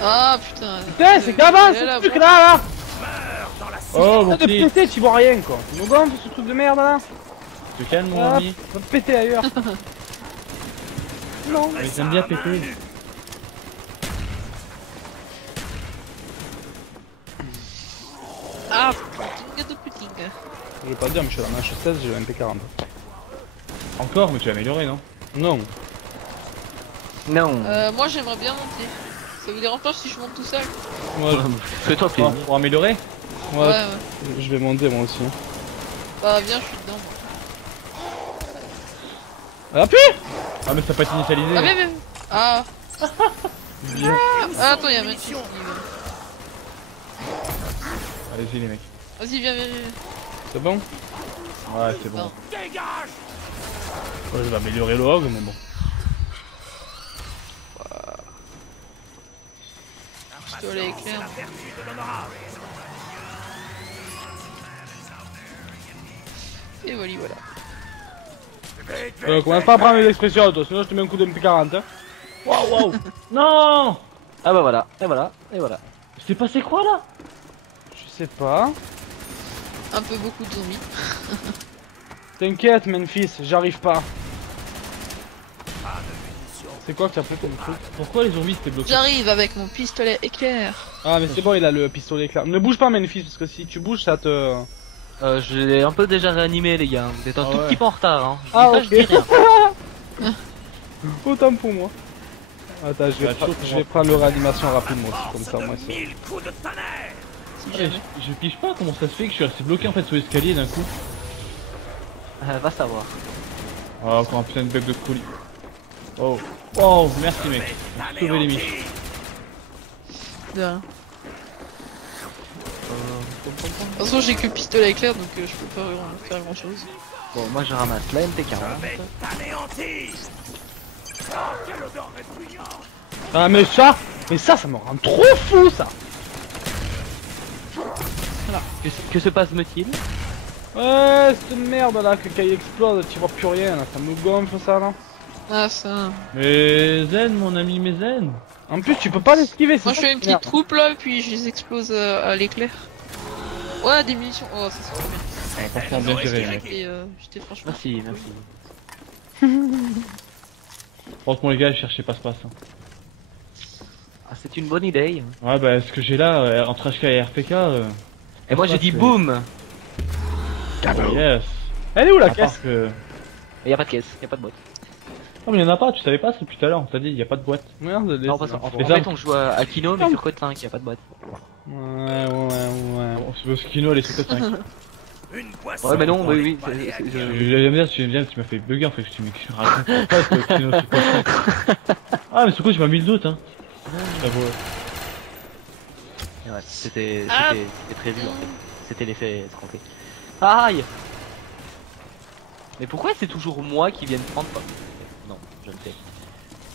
Ah putain. Putain, c'est qu'avant Elle est là, ce truc là. Oh, mon De petit! péter, tu vois rien quoi. Tu me gonfles ce truc de merde là. Tu te calmes, mon Ah, ami? va te péter ailleurs. Non. Mais j'aime bien péter. Ah putain de putain. Je vais pas dire, mais je suis à la manche 16, j'ai un MP40. Encore, mais tu as amélioré, non? Non. Non. Moi j'aimerais bien monter. Ça vous dérange pas si je monte tout seul? Moi, Fais-toi Oh, plaisir. pour améliorer? moi, Ouais. je vais monter moi aussi. Bah viens, je suis dedans. Moi. Appuie. Ah, mais ça peut être initialisé. Ah mais ah. Bien. Ah attends, y'a un mec. Allez-y, les mecs. Vas-y, viens. C'est bon. Ouais, c'est bon. Non. Dégage. Ouais, je vais améliorer le hog, mais bon. Pistolet éclair. Et voilà, voilà. Commence pas à prendre mes expressions, toi, sinon je te mets un coup de MP40. Hein. Waouh, waouh. Non. Ah bah voilà, et voilà, et voilà. C'est passé quoi là? Je sais pas. Un peu beaucoup de zombies. T'inquiète, Memphis, j'arrive pas. C'est quoi que t'as pris comme truc? Pourquoi les zombies étaient bloqués? J'arrive avec mon pistolet éclair. Ah, mais c'est bon, il a le pistolet éclair. Ne bouge pas, Memphis, parce que si tu bouges, ça te. Je l'ai un peu déjà réanimé les gars, vous êtes un Ah tout ouais. petit peu en retard hein. Je dis Ah, ça, ok. je dis rien. Autant pour moi. Attends, Bah, chaud, je vais prendre le réanimation rapidement aussi, comme ça, moi c'est. 1000 coups de tonnerre. Si Ah, jamais. je pige pas comment ça se fait que je suis resté bloqué en fait sur l'escalier d'un coup. Va savoir. Oh, encore un putain de bug de colis. Oh, oh, merci mec. T'as sauvé les miches. De rien. De toute façon, j'ai que le pistolet éclair donc je peux pas faire grand chose. Bon, moi je ramasse la Je MT40. vais t'anéantir. Oh, quelle odeur répugnante. Ah, mais ça me rend trop fou ça! Que se passe-t-il? Ouais, cette merde là, que quand il explose, tu vois plus rien là, ça me gonfle ça là. Ah, ça. Mais zen, mon ami, mais zen. En plus, tu peux pas l'esquiver, c'est Moi, je ça fais une qui m'énerve. petite troupe là, puis je les explose à l'éclair. Ouais, des munitions. Oh, ça c'est trop bien. Ah, franchement, bien géré mec. Et j'étais franchement. Merci, merci. Franchement les gars, je cherchais passe-passe. Hein. Ah, c'est une bonne idée. Ouais bah ce que j'ai là, entre HK et RPK, Et moi j'ai dit boum. oh, yes. Elle est où la À caisse? part que... Et y a pas de caisse, y a pas de boîte. Oh mais y'en a pas, tu savais pas depuis tout à l'heure, on t'a dit y a pas de boîte. Merde, Non, parce qu'en Les fait armes. on joue à Kino mais sur code 5, y a pas de boîte. Ouais. Bon, c'est parce qu'Ino elle est sur 5. Une boisson. Ouais mais non, pour oui, les oui, balais à je- J'aime bien, tu m'as fait bugger en fait, je me suis raconté pas que Kino sur code 5. Ah mais surtout tu m'as mis le doute hein. J'avoue. Ouais, c'était Ah. prévu en fait. C'était l'effet escompté. Aïe. Mais pourquoi c'est toujours moi qui viens de prendre pas? Non, je ne sais.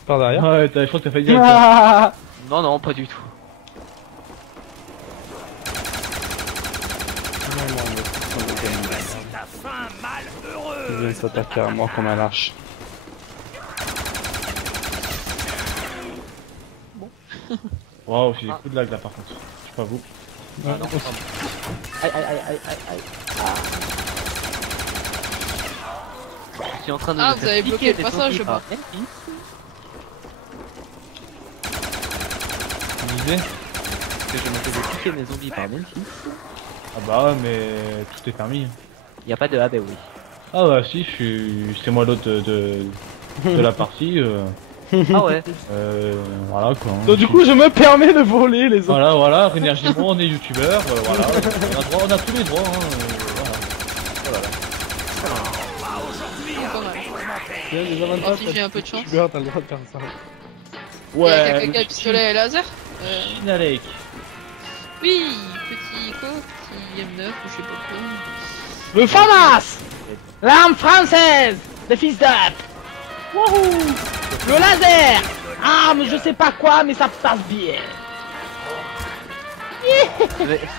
Par derrière. Ouais, je crois que t'as fait direct. Ah, Non, non, pas du tout. C'est ta fin malheureuse. il vient s'attaquer à moi comme un lâche. Waouh, j'ai des coups de lag là par contre. Je sais pas vous. Ah, non, pardon. Aïe, aïe, aïe, aïe, aïe, aïe. Je suis en train de Ah, me vous avez faire bloqué piquer le des passage, zombies je par crois. Memphis. Tu disais? Que je me faisais piquer mes zombies par Memphis. Ah bah ouais mais tout est permis. Y a pas de ah bah oui. Ah bah si, c'est moi l'autre de la partie. Ah ouais. Voilà quoi. hein. Donc du coup, je me permets de voler les autres. Voilà, Rénergie Bon, on est youtubeur, voilà, on a tous les droits, hein, voilà. Pas mal. Il y a des Oh, avantages. si j'ai un peu de chance. Tu t'as le droit de faire ça. Il y a quelqu'un qui a le pistolet laser China Lake. Oui, petit quoi, petit M9 ou je sais pas quoi. Le FAMAS! L'arme française! Le fils d'up! Wouhou! Le laser! Arme, je sais pas quoi, mais ça passe bien!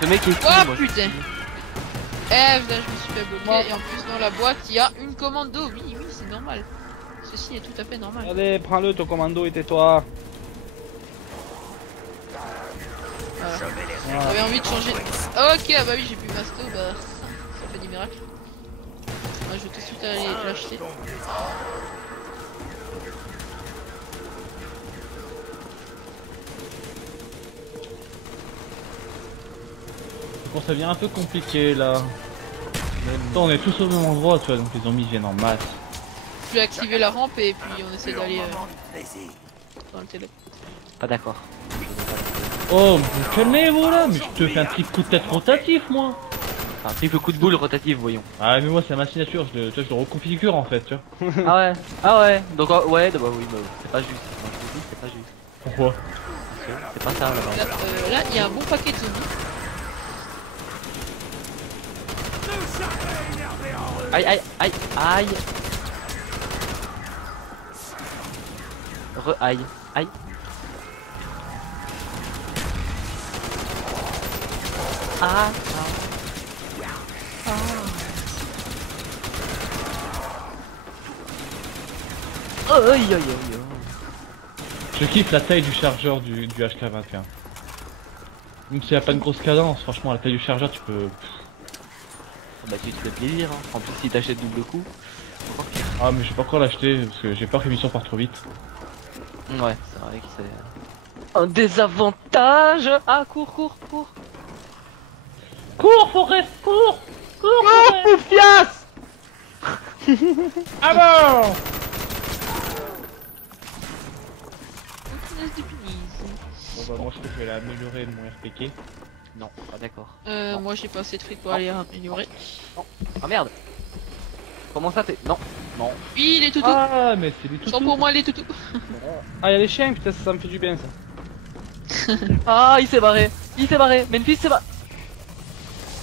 Ce mec est fou, Oh moi. putain. Eh, là je me suis fait bloquer et en plus dans la boîte il y a une commande d'eau. Oui, oui, c'est normal. Ceci est tout à fait normal. Allez, prends-le, ton commando, et tais-toi. Voilà. J'avais envie de changer. Ok, ah bah oui, j'ai plus masto, bah ça fait des miracles. Ah, je vais tout de suite aller l'acheter. Bon, ça devient un peu compliqué là. Attends, on est tous au même endroit, tu vois, donc les zombies viennent en masse. Je vais activer la rampe et puis on essaie d'aller Moment de plaisir. dans le télé. Pas d'accord. Oh, vous calmez-vous là, mais je te fais un petit coup de tête rotatif moi. Enfin, un triple coup de boule rotatif, voyons. Ah, mais moi c'est ma signature, tu vois, je le reconfigure en fait, tu vois. Ah ouais. Ah ouais. Donc ouais, bah oui, bah c'est pas juste. Moi, je te dis, c'est pas juste. Pourquoi? C'est pas ça là-bas. Là, il y a un bon paquet de zombies. Aïe, aïe, aïe, aïe. Aïe, aïe. Ah, Aïe aïe aïe. Je kiffe la taille du chargeur du HK21. Même s'il n'y a pas de grosse cadence, franchement, la taille du chargeur, tu peux... Bah tu te fais plaisir, hein. En plus si t'achètes double coup. Ah, mais je vais pas encore l'acheter, parce que j'ai peur que l'émission parte trop vite. Ouais, c'est vrai que c'est... Un désavantage. Ah, cours, cours, cours. Cours, Forest, cours! Cours, Poufias. Ah bon. Bon bah moi je trouve que je vais l'améliorer de mon RPK. Non, pas d'accord. Moi j'ai pas assez de fric pour aller améliorer. Ah merde. Comment ça t'es... Non, non. Oui, les toutous. Ah, mais c'est des Sans toutous. pour moi les toutous. Ah y'a les chiens, putain ça me fait du bien ça. Ah, il s'est barré. Il s'est barré. Memphis s'est barré.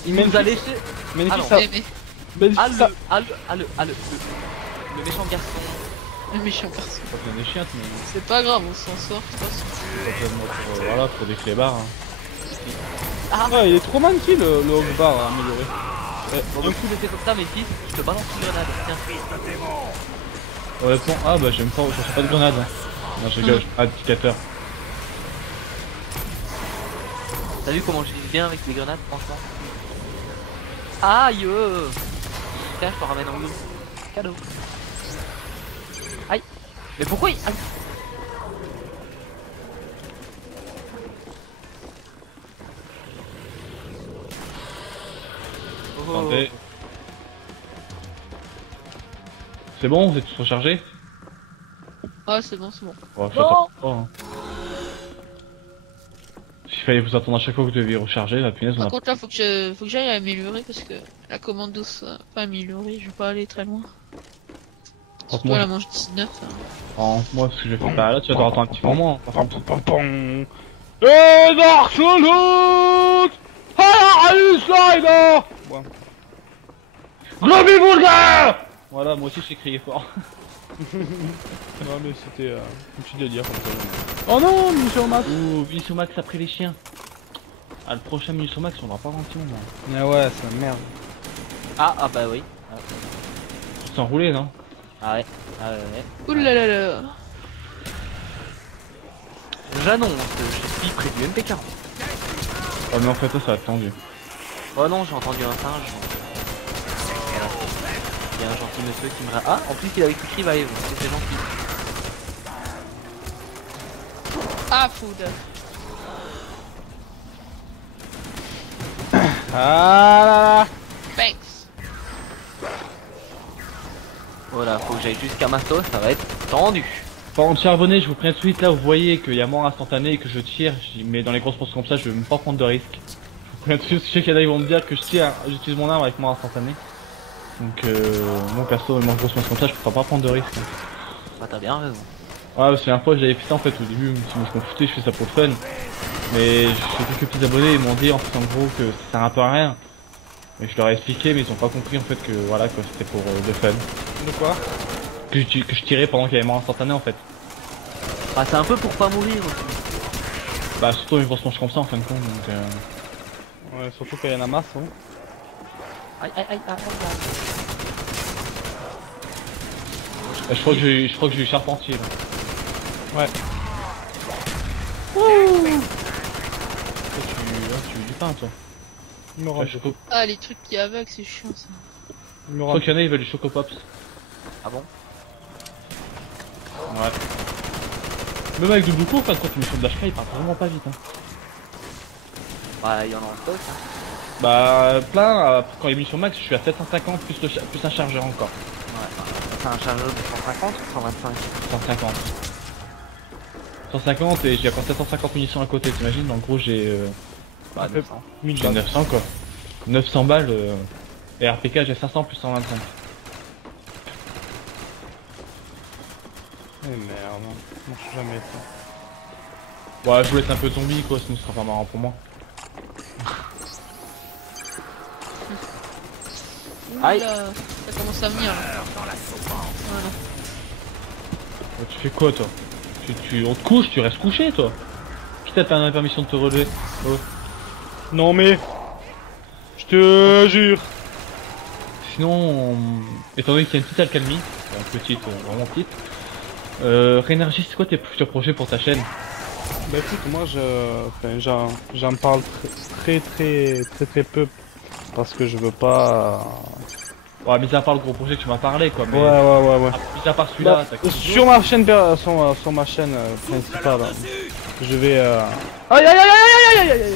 Il nous a Memphis- léché. Memphis, Ah non. ça... Mais Memphis, Ah ça... le méchant garçon. le méchant garçon. C'est pas besoin des chiens, mais C'est pas grave, on s'en sort. De toute façon. c'est pas besoin de moi pour, voilà, pour des clébards. Hein. Ouais, il est trop manqué le Hogbar à améliorer. Bon, du coup, je fais comme ça, Memphis. Je te balance une grenade. Tiens. Honnêtement, ah bah j'aime pas, je fais pas de grenade. Hein. Non, je rigole, je fais pas d'indicateur. T'as vu comment je vis bien avec les grenades, franchement. Aïe. Tiens, je te ramène en haut. Cadeau. Aïe. Mais pourquoi il... Aïe. Oh. Attendez. C'est bon, vous êtes tous rechargés? Ah, c'est bon, c'est bon. Bon, j'attends pas. Hein. S'il fallait vous attendre à chaque fois que vous deviez recharger, la punaise, on Par a... contre, là, faut que j'aille améliorer parce que la commande douce, pas améliorée, je vais pas aller très loin. Surtout moi, à la manche 19. Oh, moi, ce que je vais faire là, tu vas devoir attendre un petit moment. Pam pam pam pam. Et Dark Souls. Ah, Slider. Bon. Globy Vulgaire! Voilà, moi aussi j'ai crié fort. Non mais c'était un petit délire comme ça. Oh non, Mission Max. Ouh, Munition Max après les chiens. Ah, le prochain Munition Max, on va pas un petit moment. Ah ouais, c'est la merde. Ah bah oui. Tu t'es enroulé, non? Ah ouais. Ah ouais. Oulala. J'annonce, je suis près du MP40. Oh, mais en fait, ça va être tendu. Oh non, j'ai entendu un singe. Voilà. Il y a un gentil monsieur qui me... Ah, en plus il avait écrit revive, c'est gentil. Ah, food. Ah là là. Thanks. Voilà, faut que j'aille jusqu'à Mastos, ça va être tendu. Par contre, charbonné, je vous prends tout de suite là, vous voyez qu'il y a mort instantané et que je tire, mais dans les grosses postes comme ça, je vais même pas prendre de risque. Je vous préviens tout de suite, je sais qu'il y en a qui vont me dire que je tire, j'utilise mon arme avec mort instantané. Donc, moi perso, moi grosse postes comme ça, je peux pas prendre de risque. Bah t'as bien raison. Ouais, parce que la dernière fois, j'avais fait ça en fait au début, je m'en foutais, je fais ça pour le fun. Mais j'ai quelques petits abonnés, ils m'ont dit en fait en gros que ça sert un peu à rien. Et je leur ai expliqué, mais ils ont pas compris en fait que voilà, que c'était pour le fun. De quoi? Que je tirais pendant qu'il y avait mort instantané en fait. Bah c'est un peu pour pas mourir aussi. Bah surtout une grosse manche comme ça en fin de compte, donc Ouais, surtout qu'il y en a masse, hein. Aïe aïe aïe aïe aïe. bah, je crois que j'ai eu Charpentier là. Ouais. Toi, tu veux du pain toi. Il me Ouais, rend. Ah, les trucs qui avec, c'est chiant ça. Il me Je rend. crois qu'il y en a, ils veulent du Chocopops. Ah bon? Ouais. Même avec double coup, en fait, quand tu mets sur de l'HK, il part vraiment pas vite. Hein. Bah il y en a en stock. Hein. Bah, plein, quand il est mis sur max, je suis à 750 plus un chargeur encore. Ouais, c'est un chargeur de 150 ou 125? 150. 150 et j'ai encore 750 munitions à côté, t'imagines? En gros, j'ai Bah 900. 1000 j'ai 900 quoi. 900 balles et RPK, j'ai 500 plus 125. Eh merde, non, je suis jamais ça. Ouais, je voulais être un peu zombie quoi, sinon ce sera pas marrant pour moi. Aïe. Oula, ça commence à venir là. Voilà. Tu fais quoi toi? On te couche, tu restes couché toi? Qui t'a la permission de te relever? Oh. Non mais. Je te jure. Sinon, étant donné qu'il y a une petite alcalmie, une petite, vraiment petite, Rénergie, c'est quoi tes futurs projets pour ta chaîne? Bah écoute, moi j'en parle très peu parce que je veux pas. Ouais, mis à part le gros projet que tu m'as parlé, quoi. Mais Ouais. mis à part celui-là, Bah, t'as quelque chose sur ma chaîne, sur ma chaîne principale, je vais. Aïe aïe aïe aïe aïe aïe aïe aïe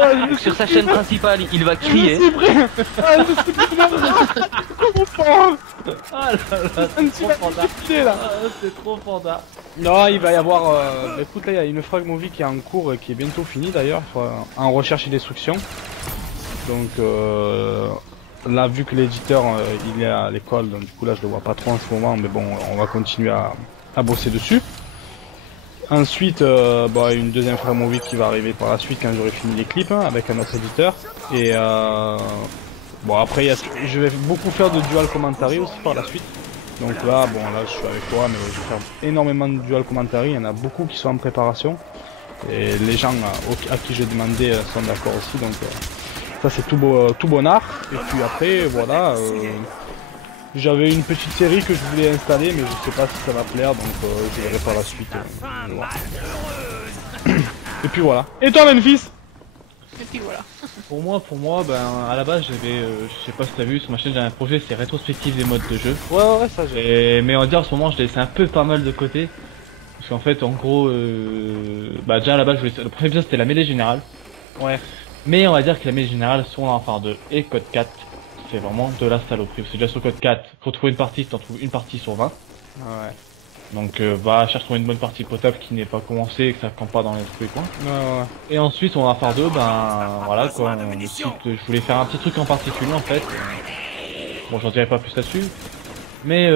aïe. Sur sa chaîne principale, il va crier. Ah là là, c'est trop fanda. C'est trop fanda. Non, il va y avoir. Bah, écoute, là, il y a une frag movie qui est en cours, qui est bientôt finie d'ailleurs, en recherche et destruction. Donc là, vu que l'éditeur il est à l'école, donc du coup là je le vois pas trop en ce moment, mais bon, on va continuer à bosser dessus. Ensuite, bah, une deuxième frag movie qui va arriver par la suite quand j'aurai fini les clips hein, avec un autre éditeur. Et bon, après, je vais beaucoup faire de dual commentary aussi par la suite. Donc là, bon, là je suis avec toi, mais je vais faire énormément de dual commentary. Il y en a beaucoup qui sont en préparation. Et les gens à qui j'ai demandé sont d'accord aussi. Donc ça, c'est tout bon art. Et puis après, voilà. J'avais une petite série que je voulais installer, mais je sais pas si ça va plaire, donc je verrai par la suite. Voilà. Et puis voilà. Et toi, Memphis? Et puis voilà. Pour moi, ben, à la base, j'avais, je sais pas si t'as vu, sur ma chaîne, j'ai un projet, c'est rétrospective des modes de jeu. Ouais, ça j'ai. Mais on va dire, en ce moment, je laisse un peu pas mal de côté. Parce qu'en fait, en gros, bah, déjà, à la base, le premier épisode, c'était la mêlée générale. Ouais. Mais on va dire que la mêlée générale, soit en phare 2 et code 4, c'est vraiment de la saloperie. Parce que déjà, sur code 4, faut trouver une partie, t'en trouves une partie sur 20. Ouais. Donc va chercher trouver une bonne partie potable qui n'est pas commencée et que ça campe pas dans les coins. Ouais. Et ensuite on va faire deux, ben voilà quoi, je voulais faire un petit truc en particulier en fait. Bon j'en dirai pas plus là-dessus. Mais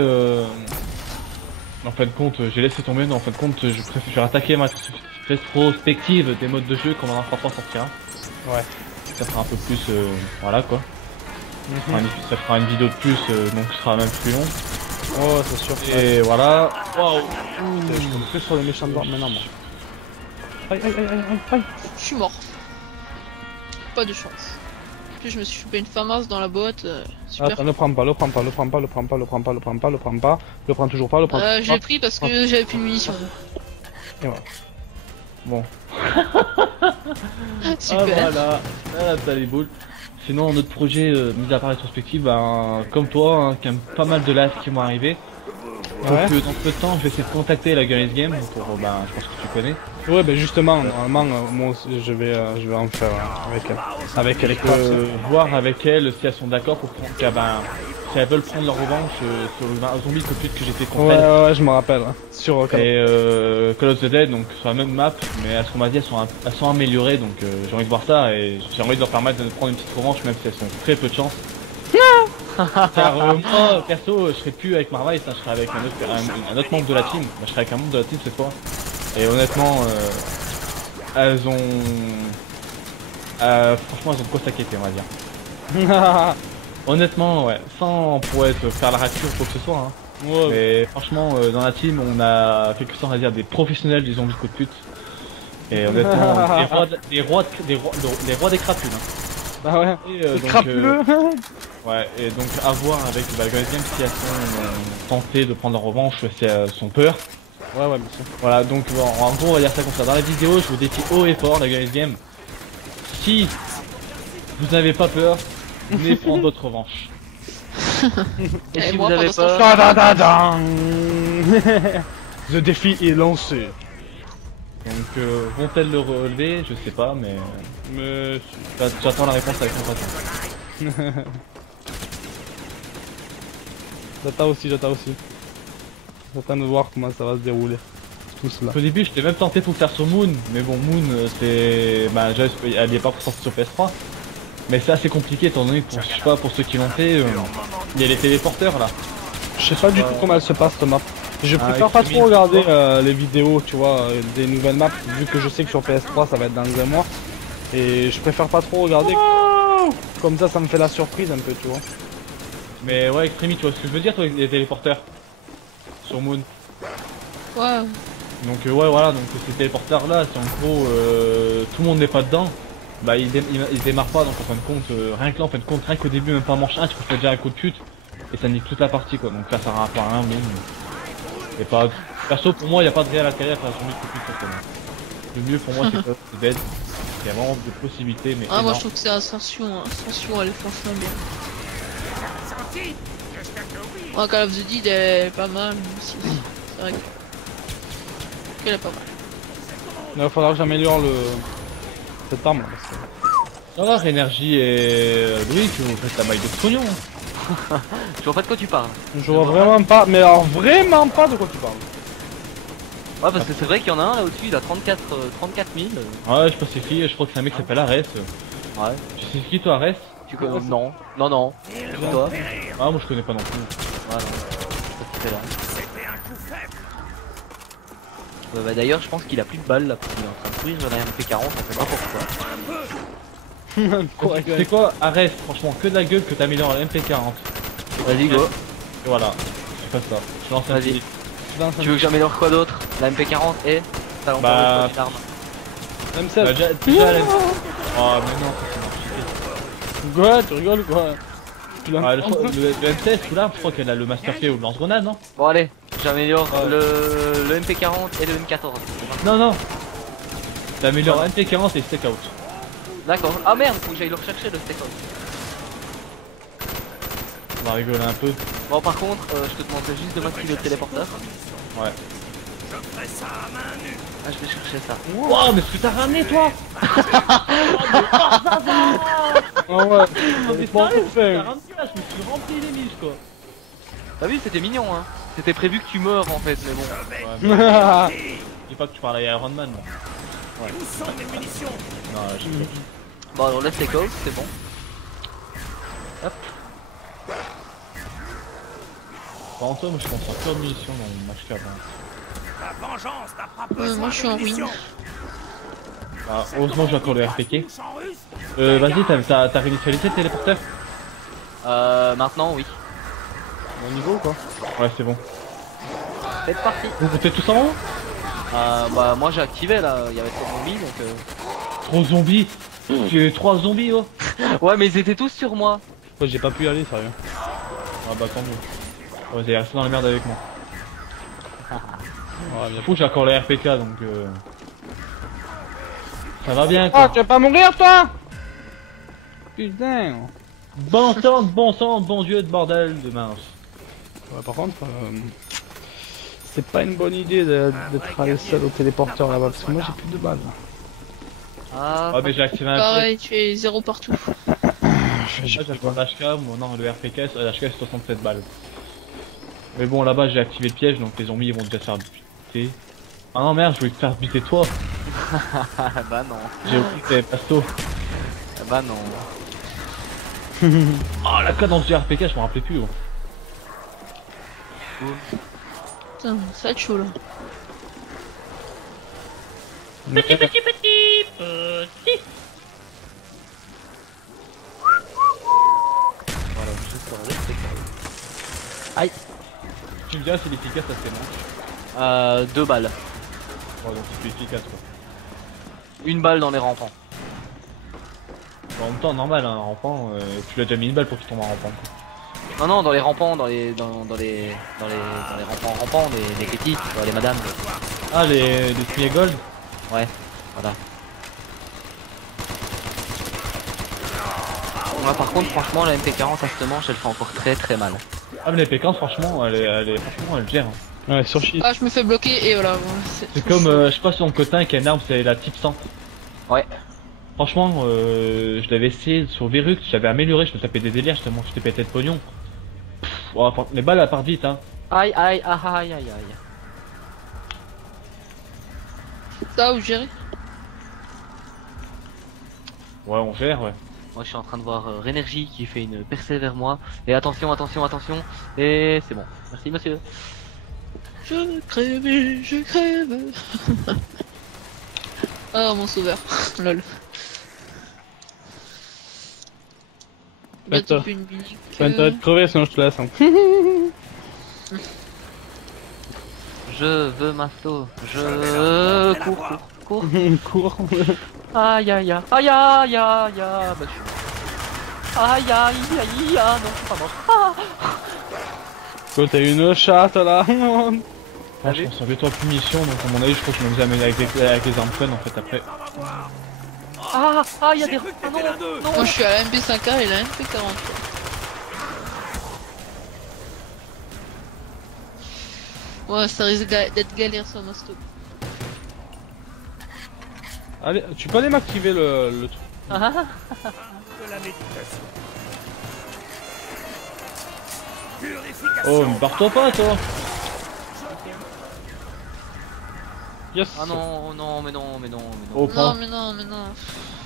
en fin de compte j'ai laissé tomber, mais en fin de compte je préfère attaquer ma rétrospective des modes de jeu quand on en fera 3 sortir. Ouais. Ça fera un peu plus voilà quoi. Ça fera une vidéo de plus donc ce sera même plus long. Oh, c'est sûr. Et voilà. Waouh. Je tombe que sur les méchants de bord maintenant, moi. Aïe. Je suis mort. Pas de chance. Puis je me suis chopé une famasse dans la boîte. Super. Attends, le prends pas. Le prends toujours pas, J'ai pris parce que j'avais plus de munitions. Et voilà. Bon. Super. Ah voilà, là t'as les boules. Sinon notre projet, mis à part rétrospective, ben, comme toi, hein, qui a pas mal de lives qui vont arriver. Donc Ouais. dans peu de temps, je vais essayer de contacter la Guerrilla Game pour, ben, je pense que tu connais. Ouais, ben justement, normalement, moi aussi, je vais en faire avec elle. Avec elle. Voir avec elles si elles sont d'accord pour prendre, ben, si elles veulent prendre leur revanche sur le zombie copute que j'ai fait contre elles. Ouais, je me rappelle. Hein. Sur Et Call of the Dead, donc sur la même map, mais à ce qu'on m'a dit, elles sont améliorées, donc j'ai envie de voir ça et j'ai envie de leur permettre de prendre une petite revanche, même si elles sont très peu de chance. Car moi, perso, je serais plus avec Marvice, hein, je serais avec un autre membre de la team. Bah, je serais avec un membre de la team cette fois. Et honnêtement, elles ont... franchement, elles ont de quoi s'inquiéter, on va dire. Honnêtement, ouais, sans pour faire la rature ou quoi que ce soit. Hein. Ouais. Mais franchement, dans la team, on a fait que ça, on va dire, des professionnels du zombie coup de pute. Et honnêtement, les rois des crapules. Hein. Bah ouais. Et, Crapuleux. Ouais, et donc à voir avec la Guerrilla Game si elles sont tentées de prendre leur revanche, si elles sont peur. Ouais, bien sûr. Voilà, donc en gros, on va dire ça comme ça. Dans la vidéo, je vous défie haut et fort la Guerrilla Game. Si vous n'avez pas peur, venez prendre votre revanche. Et Et si moi, vous avez pendant ce pas... Le défi est lancé. Donc vont-elles le relever? Je sais pas, mais j'attends la réponse avec impatience. J'attends aussi. J'attends de voir comment ça va se dérouler. Tout cela. Au début, j'étais même tenté pour faire sur Moon, mais bon, Moon, c'est... Bah, elle est pas sortie sur PS3. Mais c'est assez compliqué, étant donné que, je sais pas, pour ceux qui l'ont fait, il y a les téléporteurs, là. Je sais pas du tout comment elle se passe cette map. Je préfère pas Extreme trop regarder les vidéos, tu vois, des nouvelles maps, vu que je sais que sur PS3 ça va être dans un mois. Et je préfère pas trop regarder. Comme ça me fait la surprise un peu, tu vois. Mais ouais, Extreme, tu vois ce que je veux dire, toi, les téléporteurs sur Moon. Ouais. Donc ouais, voilà, donc ces téléporteurs là, c'est en gros tout le monde n'est pas dedans, bah ils démarrent pas, donc en fin de compte, rien que là, en fin de compte, rien qu'au début, même pas en manche 1, tu peux faire déjà un coup de pute. et ça nique toute la partie quoi, donc là ça sert à rien, mais y a pas... Perso pour moi y a pas de réel intérêt à faire son mythe tout simplement. Le mieux pour moi c'est d'aide, il y a vraiment des possibilités mais... Ah moi je trouve que c'est Ascension, Ascension elle est franchement bien. Oh, Call of Duty elle est pas mal aussi, c'est vrai qu'elle est pas mal. Il va falloir que j'améliore cette arme là. Parce que... Ça va, Énergie et Louis, que vous faites la maille de pognon. Je vois pas de quoi tu parles. Je vois vraiment pas, mais alors vraiment pas de quoi tu parles. Ouais, parce que c'est vrai qu'il y en a un là au-dessus, il a 34 000. Ouais, je sais pas c'est qui, je crois que c'est un mec qui s'appelle Ares. Ouais. Tu sais qui toi, Ares? Tu connais? Non. Non, non. C'est toi? Ah, moi je connais pas non plus. Ouais, non. Ça, c'était là. C'était un coup faible. Bah, d'ailleurs, je pense qu'il a plus de balles là, parce qu'il est en train de courir vers la MP40, on sait pas pourquoi. C'est quoi, Ares, franchement, que de la gueule que t'améliores la MP40. Vas-y, go. Et voilà, je fais ça. Je lance un Vas-y. petit- Tu veux que j'améliore quoi d'autre? La MP40 et t'as encore Bah, une arme. Même Bah, ça. déjà, la... Oh, mais non, ça c'est marché. Quoi, tu rigoles ou quoi? Tu l'as Ah, le M16, tout là, je crois qu'elle a le Master P ou le lance-grenade, non? Bon, allez, j'améliore Ouais. le MP40 et le M14. Non, non. T'améliores la MP40 et Stakeout. D'accord. Ah merde, faut que j'aille le rechercher le stakeout. On va rigoler un peu. Bon, par contre, je te demanderais juste de m'activer le téléporteur. Ouais. Je ferai ça à main nue. Ah, je vais chercher ça. Wow, mais ce que t'as ramené, toi! Ah ouais. Mais Bon, sérieux, tout fait. t'as ramené là, je me suis rempli les miches, quoi. T'as vu, c'était mignon, hein. C'était prévu que tu meurs en fait, mais bon. Ouais, Je mais vais dis pas que tu parles à Iron Man, là. Où sont mes munitions? Non, là, je sais pas. Bon, alors laisse les codes, c'est bon. Hop. Par contre, moi, je pense à plein de munitions dans le match qu'avant. La vengeance n'a pas Moi besoin je suis en de ruine. munitions. Ah, heureusement, j'ai encore le RPK. Tous en russe. Vas-y, t'as réinitialisé le téléporteur? Maintenant, oui. Bon niveau quoi. Ouais, c'est bon. C'est parti. Vous êtes tous en haut? Bah, moi j'ai activé là, il y avait 3 zombies donc. 3 zombies? J'ai 3 zombies, oh! Ouais, mais ils étaient tous sur moi. Moi j'ai pas pu y aller, sérieux. Ah bah, tant mieux. Ouais, vous resté dans la merde avec moi. Ouais, bien. Du coup, j'ai encore le RPK donc. Ça va bien, quoi. Ah, tu vas pas mourir toi? Putain. Bon sang, bon dieu de bordel de mince. Ouais, par contre, c'est pas une bonne idée d'être allé seul au téléporteur là-bas parce que moi j'ai plus de balles. Ah, Ouais, mais j'ai activé un Pareil, tu es 0 partout. J'ai pas l'HK, moi non, le RPK, l'HK c'est 67 balles. Mais bon, là-bas j'ai activé le piège donc les zombies ils vont déjà se faire buter. Ah non, merde, je voulais te faire buter toi. bah non. J'ai oublié que t'avais pasto. Bah non. Oh, la cadence du RPK, je m'en rappelais plus. Gros. Putain, ça va être chaud là. Voilà, je sors le stakeout. Tu me diras si l'efficace ça c'est bon. 2 balles. Ouais, donc c'est plus efficace quoi. Une balle dans les rampants. En même temps, normal, hein, un rampant, tu l'as déjà mis une balle pour qu'il tombe en rampant. Quoi. Non, non, dans les rampants, dans les rampants, les petits, dans les madames. Ah, les Smie Gold? Ouais, voilà. Moi, par contre, franchement, la MP40 à cette manche, elle fait encore très très mal. Ah, mais les Pécans, franchement, franchement, elle gère. Hein. Ouais, sur shit. Ah, je me fais bloquer et voilà. C'est comme, je sais pas, son cotin qui a une arme, c'est la type 100. Ouais. Franchement, je l'avais essayé sur Virux, j'avais amélioré, je me tapais des délires, justement, je te pétais de pognon. Pff, ouais, les balles elles partent vite, hein. Aïe, aïe, aïe, aïe, aïe, aïe. Ça, où gérer? Ouais, on gère, ouais. Moi, je suis en train de voir Rénergie qui fait une percée vers moi. Et attention, attention, attention. Et c'est bon. Merci, monsieur. Je crève, je crève. Oh, mon sauveur. Lol. Bientôt Attends. plus une musique. Tu vas intérêt de crever sinon je te laisse. Hein. Je veux masto. Je cours, cours, cours. Cours. Aïe, aïe, aïe, aïe, aïe, aïe, aïe. Bah, je suis mort. Aïe, aïe, aïe, aïe, non, je suis pas mort. Ah Quand t'as une chatte là. Ah, je pense en toi punition, donc à mon avis, je crois que je me faisais avec les armes fun en fait après. Il y a des... Ah non. Moi je suis à la MP5A et la MP40. Ouais, ça risque d'être galère ça, Masto. Allez, tu peux aller m'activer le truc. De la méditation. Purification. Oh, mais barre-toi pas toi. Yes. Ah non, non, mais non, mais non, mais non. Au point. Non mais non, mais non.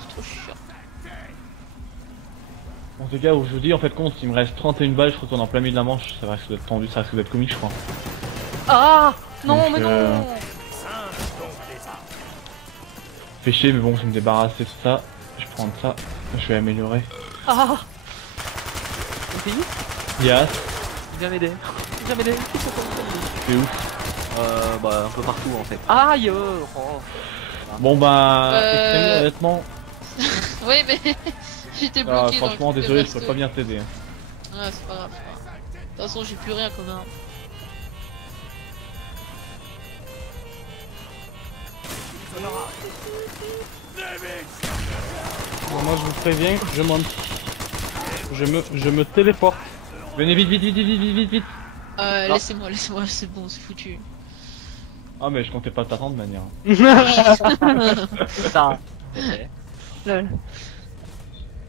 Trop chiant. En tout cas, où je vous dis, en fait, compte, il me reste 31 balles, je retourne en plein milieu de la manche, ça risque d'être tendu, ça risque d'être comique, je crois. Ah non, Donc, mais non. Fait chier, mais bon, je vais me débarrasser de ça. Je vais prendre ça, je vais améliorer. Ah. C'est où? Yes, Viens m'aider. Viens m'aider. c'est ouf. Bah un peu partout en fait. Aïe. Oh. Bon bah, Euh, honnêtement, Oui mais j'étais bloqué. franchement, dans le désolé, je Masto. peux pas bien t'aider. Ouais, c'est pas grave. De toute façon, j'ai plus rien comme arme. Bon, moi je vous préviens, je monte. Je me téléporte. Venez vite, vite, vite, vite, vite, vite, vite. Laissez-moi, c'est bon, c'est foutu. Ah mais je comptais pas t'attendre de manière. Ça.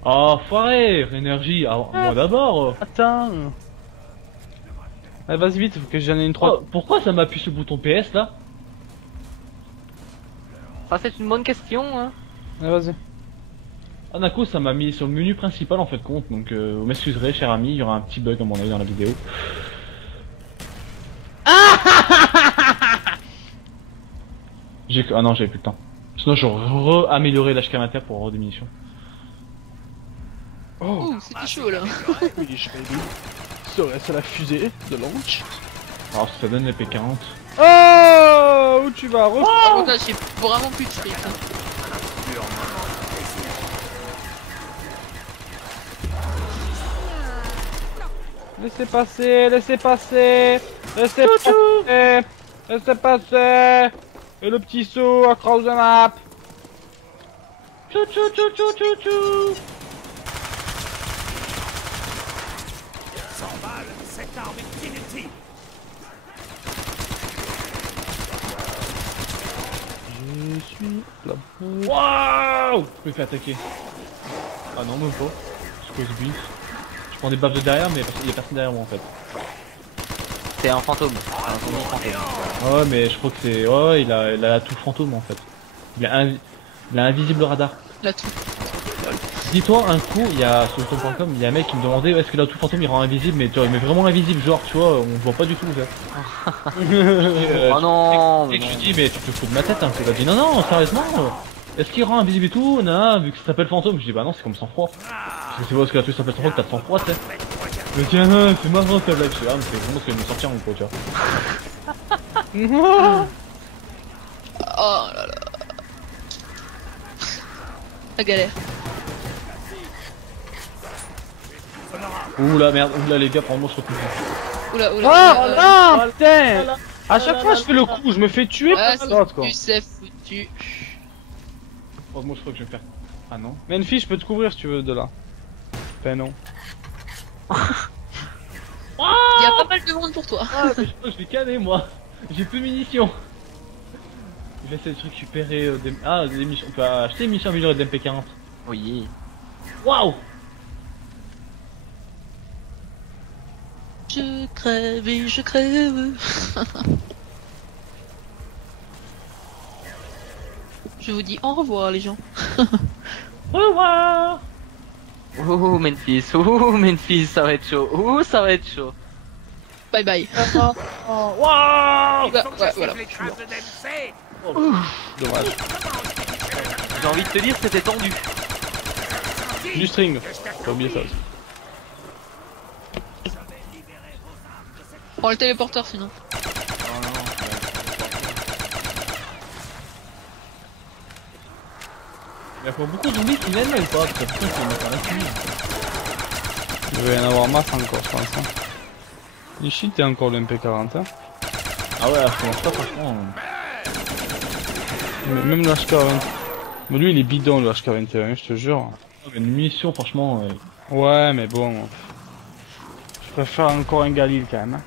Oh, foiré, énergie, moi d'abord. Attends. Allez, vas-y vite, faut que j'en ai une 3. Oh, pourquoi ça m'appuie sur le bouton PS là? Ça c'est une bonne question hein. Allez, vas-y. Ah d'un coup ça m'a mis sur le menu principal en fait compte, donc vous m'excuserez cher ami, il y aura un petit bug à mon avis dans la vidéo. Ah non j'avais plus le temps. Sinon j'aurais re-amélioré l'HK pour rediminution. Oh, Ouh, c'était chaud là. oui, je vais lui. Serait-ce la fusée de launch? Alors ça donne les P40. Oh, où tu vas? Par contre, là, j'ai vraiment plus de fric. Hein. Laissez passer, laissez passer, laissez passer, laissez passer. Et le petit saut across the map. Tchou tchou tchou tchou tchou tchou. 100 balles, cette arme est inutile. Je suis là. Waouh! Je me fais attaquer. Ah non même pas. Je cause build. Je prends des baffes de derrière mais il y a personne derrière moi en fait. C'est un fantôme. Un zombie fantôme. Ouais mais je crois que c'est... Ouais il a la toux fantôme en fait. Il a invisible radar. Là, tout. Dis-toi un coup, il y a sur tom.com, il y a un mec qui me demandait est-ce que la toux fantôme il rend invisible, mais tu vois, mais vraiment invisible, genre tu vois, on voit pas du tout ça. Oh non. Et que je dis mais tu te fous de ma tête un peu, il a dit non non sérieusement, est-ce qu'il rend invisible et tout, non, vu que ça s'appelle fantôme, je dis bah non c'est comme sang froid. Parce que c'est parce que la toux s'appelle sang froid que t'as de sang froid tu sais. Mais tiens, c'est marrant ta blague, je dis ah mais c'est vraiment ce que je vais me sortir mon pote tu vois. Oh là là. La galère. Ouh la merde, ouh là les gars, prends-moi je retrouve. Oula, Oh oula. non, putain. À chaque fois je fais le coup, je me fais tuer Ah, par c'est l'autre quoi. foutu, c'est foutu. Moi je crois que je vais faire. Ah non. Menfi, je peux te couvrir si tu veux de là. Enfin non. Il y a pas mal de monde pour toi. Ah mais je crois que je vais caler moi. J'ai plus de munitions. Je vais essayer de récupérer des... Ah des missions. On peut acheter des missions améliorées d'MP40. Oui. Waouh. Je crève et je crève. Je vous dis au revoir les gens. Au revoir. Oh Memphis, ça va être chaud. Oh, ça va être chaud. Bye bye. Waouh. Ouais, Donc ouais, je voilà. les traces de DMC. Dommage. J'ai envie de te dire que c'était tendu. Du string. Faut oublier ça aussi. Prends le téléporteur sinon. Il y a pas beaucoup de zombies qui viennent là ou pas? Parce que putain c'est une affaire là-dessus. Il va y en avoir masse encore, je pense. Hein. Ici, t'es encore le MP40, hein. Ah ouais, je commence pas franchement. Même le HK20. Mais lui, il est bidon, le HK21, je te jure. Une munition, franchement. Ouais, mais bon. Je préfère encore un Galil quand même. Hein.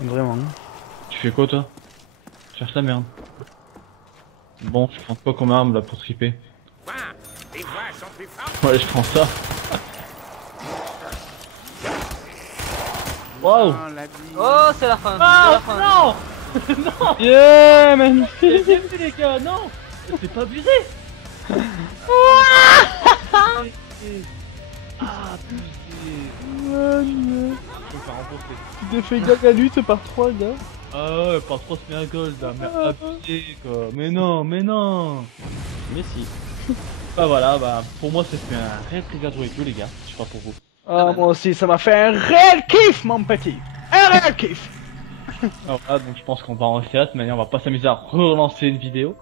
Vraiment. Tu fais quoi toi? Tu cherches la merde. Bon, je prends quoi comme arme là pour triper? Quoi? Les voix sont plus fortes. Ouais, je prends ça. Waouh! Oh, la vie. Oh, c'est la fin. Ah c'est la fin. non! Yeah, magnifique! J'ai vu les gars, non! C'est pas abusé! Ah, abusé! Je vais faire remporter. Tu t'es fait gag à lutte par 3 gars. Ah ouais, par 3 smear gold, ah, mais abusé quoi. Mais non, mais non! Mais si. Bah voilà, bah pour moi ça fait un réel plaisir de jouer avec vous les gars, je sais pas pour vous. Ah, moi aussi, ça m'a fait un réel kiff, mon petit! Un réel kiff! Alors voilà, donc je pense qu'on va en rester là, de toute manière on va pas s'amuser à relancer une vidéo.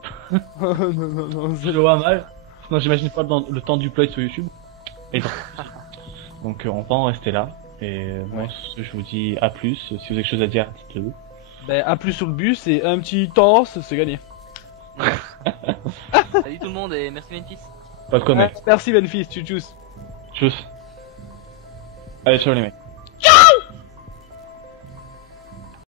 Oh, non, C'est le mal. Sinon j'imagine pas le temps du play sur YouTube. Et donc on va en rester là. Et moi je vous dis à plus, si vous avez quelque chose à dire, dites-le. Ben, à plus sur le bus et un petit torse, c'est gagné. Salut tout le monde et merci Memphis. Pas de quoi mec. Merci Benfis, tchuss. Tchuss. Allez ciao les mecs.